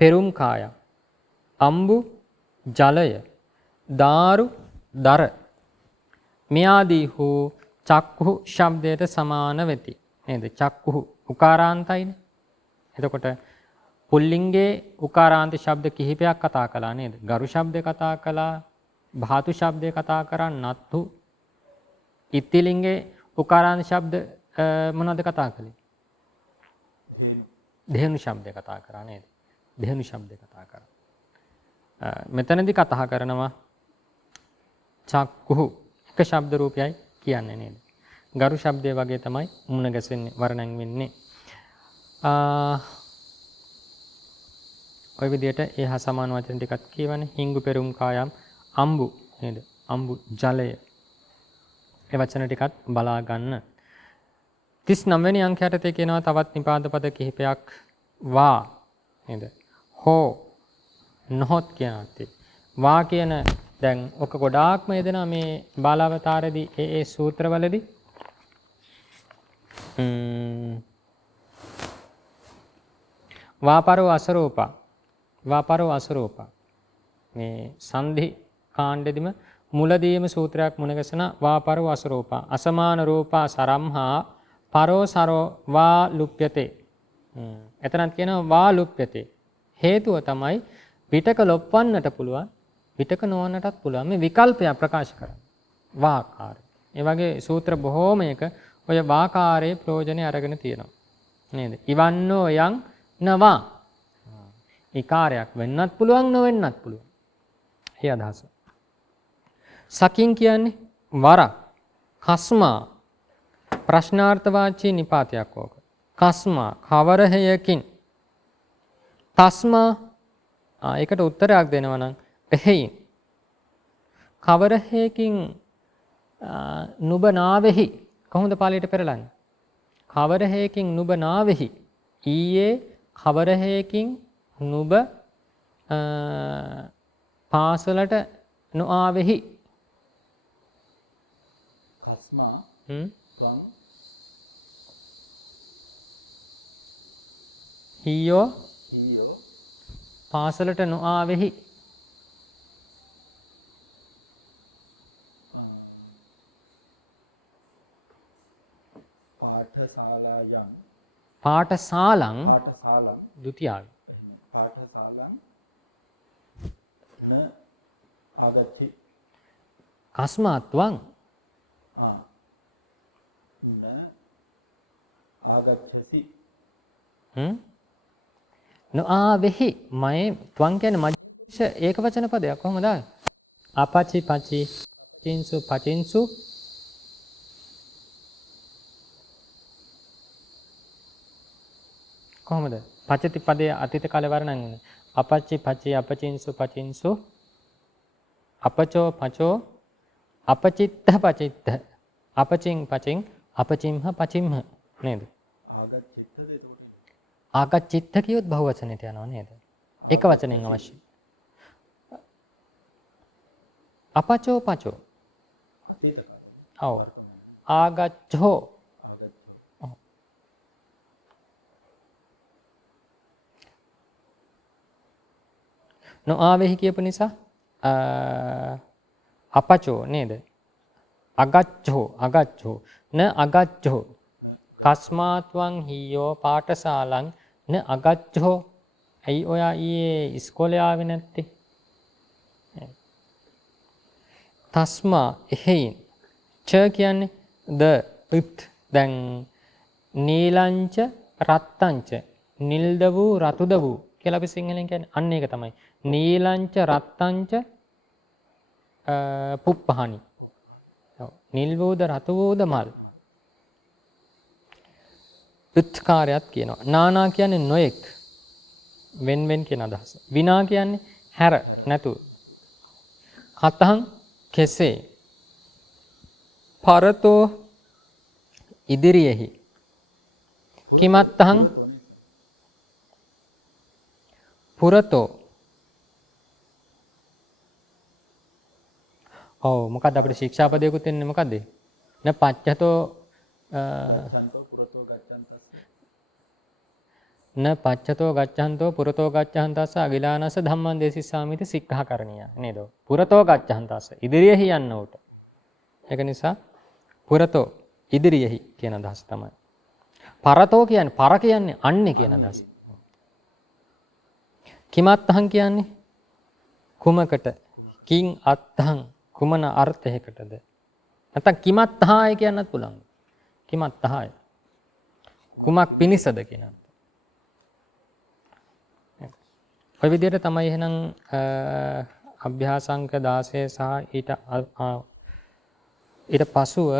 පෙරුම් කායක්. අම්බු ජලය. දාරු දර. මෙයාදී හෝ චක්ඛු ශබ්දයට සමාන වෙති. නේද? චක්ඛු උකාරාන්තයිනේ. එතකොට පුල්ලිංගේ උකාරාන්ත ශබ්ද කිහිපයක් කතා කළා නේද? ගරු ශබ්ද කතා කළා, භාතු ශබ්ද කතා කරා, නත්තු. ඉත්තිලිංගේ උකාරාන්ත ශබ්ද මොනවද කතා කළේ? ධේනු ශබ්ද කතා කරා නේද? ධේනු ශබ්ද කතා කරා. මෙතනදී කතා කරනවා චක්ඛු එක ශබ්ද රූපයයි කියන්නේ නේද? ගරු ශබ්දය වගේ තමයි මුණ ගැසෙන්නේ වර්ණන් වෙන්නේ. ඔය විදිහට ඒහා සමාන වචන ටිකක් කියවනේ. හිංගු පෙරුම් කායම් අම්බු නේද? අම්බු ජලය. ඒ වචන ටිකත් බලා ගන්න. 39 වෙනි අංකයට කියනවා තවත් නිපාත පද කිහිපයක් වා නේද? හෝ නොහොත් කියනත් වා කියන දැන් ඔක ගොඩාක්ම යෙදෙනවා මේ බාලාවතාරදී ඒ සූත්‍රවලදී. වාපරෝ අසරූපා. වාපරෝ අසරූපා. මේ සංධි කාණ්ඩෙදිම මුලදීම සූත්‍රයක් මුණගැසෙන වාපරෝ අසරූපා. අසමාන රූපා සරම්හා පරෝ සරෝ වා ලුප්යතේ. එතනත් කියනවා වා ලුප්යතේ. හේතුව තමයි පිටක ලොප්වන්නට පුළුවන්, පිටක නොවන්නටත් පුළුවන්. මේ විකල්පය ප්‍රකාශ කරන්නේ. වාකාරය. ඒ වගේ සූත්‍ර බොහෝමයක ඔය වාකාරයේ ප්‍රයෝජනෙ අරගෙන තියෙනවා. නේද? ඉවන්නෝ යං නවා. විකාරයක් වෙන්නත් පුළුවන්, නොවෙන්නත් පුළුවන්. ඒ අදහස. සකින් කියන්නේ වරක්. කස්මා ප්‍රශ්නාර්ථවාචී නිපාතයක් ඕක. කස්මා කවර හේයකින්. තස්මා ඒකට උත්තරයක් දෙනවා නම් එහෙයින්. කවර හේයකින් නුඹ නාවෙහි. කොහොමද පාලියට පෙරලන්නේ? කවර හේයකින් නුඹ නාවෙහි. ඊයේ කවර හේයකින් නුඹ පාසලට නොආවෙහි. කස්මා ත්වං හීයෝ පාසලට නොආවෙහි. පාඨශාලායන් පාඨශාලං ဒုတိ එහෙමයි. පාඨශාලං න ආගච්ඡි. කස්මාත්වං න ආගච්ඡසි. නොආවෙහි. මයේ ත්වං කියන්නේ මධ්‍යම පුරුෂ ඒකවචන පදයක්. කොහොමද ආවේ? අපචි පචි අපචින්සු පචින්සු කොහොමද? පචති පදයේ අතීත කාල වර්ණන් වෙන. අපච්චි පචි අපචින්සු පචින්සු අපචෝ පචෝ අපචිත්ත පචිත්ත අපචින් පචින් අපචිම්හ පචිම්හ නේද? ආගච්ඡිත්තද එතකොට එන්නේ? ආගච්ඡිත්ත කියොත් බහුවචනෙට යනවා නේද? එක වචනෙන් අවශ්‍ය. අපචෝ පචෝ අතීත කාලේ නේ. වර්තමානයේ. ආගච්ඡෝ නොආවෙහි කියපු නිසා අපචෝ නේද? අගච්ඡෝ න අගච්ඡෝ කස්මාත්වං හීයෝ පාඨශාලං න අගච්ඡෝ. ඇයි ඔයා ඊයේ ඉස්කෝලේ ආවේ නැත්තේ? තස්මා එහෙයින්. ච කියන්නේ ද ඉත්. දැන් නීලංච රත්තංච නිල්ද වූ රතුද වූ කියලා අපි සිංහලෙන් කියන්නේ අන්න ඒක තමයි. නීලංච රත්තංච පුප්පහනි. නිල් වූද රතු වූද මල්. උත්කාරයත් කියනවා. නානා කියන්නේ නොයෙක්. වෙන් කියන අදහස. විනා කියන්නේ හැර නැතු. කතං කෙසේ. පරතෝ ඉදිරියෙහි. කිමත්තං පුරතෝ. ඔව් මොකක්ද අපේ ශික්ෂාපදයකුත් එන්නේ මොකද්ද? න පච්චතෝ ගච්ඡන්තෝ පුරතෝ ගච්ඡන්තස්ස න පච්චතෝ ගච්ඡන්තෝ පුරතෝ ගච්ඡන්තස්ස අගිලානස ධම්මං දේසිස්සාමිති සික්ඛාකරණිය නේද? පුරතෝ ගච්ඡන්තස්ස ඉදිරියෙහි යන්න උට. ඒක නිසා පුරතෝ ඉදිරියෙහි කියන අදහස තමයි. පරතෝ කියන්නේ පර කියන්නේ අන්නේ කියන අදහස. කිමත්තහං කියන්නේ කුමකට? කිං අත්තහං කුමන අර්ථයකටද? නැත්නම් කිමත්හාය කියන්නත් පුළුවන්. කිමත්හාය කුමක් පිණිසද කියන්නේ. ඔය විදිහට තමයි එහෙනම් අභ්‍යාසංක 16 සහ ඊට පසුව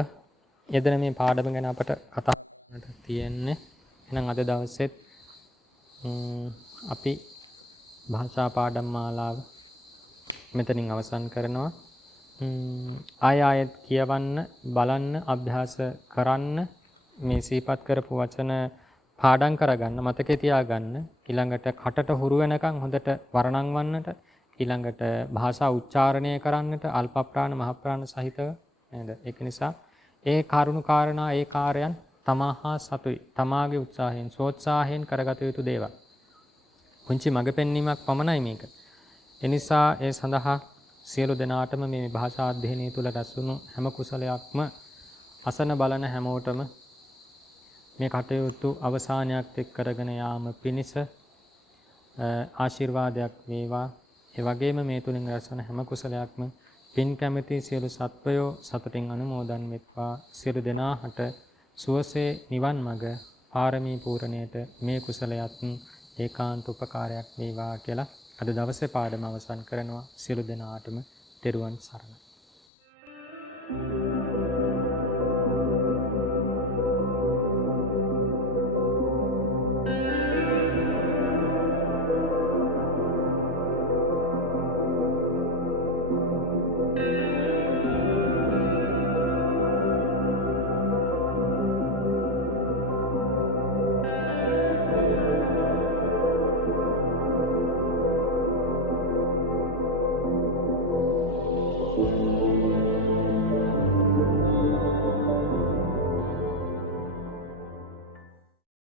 යෙදෙන මේ පාඩම ගැන අපට කතා කරන්නට තියෙන්නේ. එහෙනම් අද දවසෙත් අපි භාෂා පාඩම් මාලාව මෙතනින් අවසන් කරනවා. ආයෙත් කියවන්න, බලන්න, අභ්‍යාස කරන්න, මේ සිහිපත් කරපු වචන පාඩම් කරගන්න, මතකේ තියාගන්න. ඊළඟට කටට හුරු වෙනකන් හොඳට වර්ණම් වන්නට, ඊළඟට භාෂා උච්චාරණය කරන්නට අල්ප ප්‍රාණ මහ ප්‍රාණ සහිතව නේද? ඒක නිසා ඒ කරුණු කාරණා ඒ කාර්යයන් තමා හා සතුයි. තමාගේ උත්සාහයෙන් සෝත්සාහයෙන් කරගත යුතු දේවල්. පුංචි මඟ පෙන්වීමක් පමණයි මේක. එනිසා ඒ සඳහා සියලු දෙනාටම මේ භාෂා අධ්‍යයනය තුළ රැස්වුණු හැම කුසලයක්ම අසන බලන හැමෝටම මේ කටයුතු අවසානයක් එක් කරගෙන යාම පිණිස ආශිර්වාදයක් වේවා. ඒ වගේම මේ තුලින් රැස්වන හැම කුසලයක්ම පින් කැමැති සියලු සත්වයෝ සතුටින් අනුමෝදන් වෙත්වා. සියලු දෙනාට සුවසේ නිවන් මඟ පාරමී පූර්ණයට මේ කුසලයත් ඒකාන්ත උපකාරයක් වේවා කියලා අද දවසේ පාඩම අවසන් කරනවා. සියලු දෙනාටම තෙරුවන් සරණයි.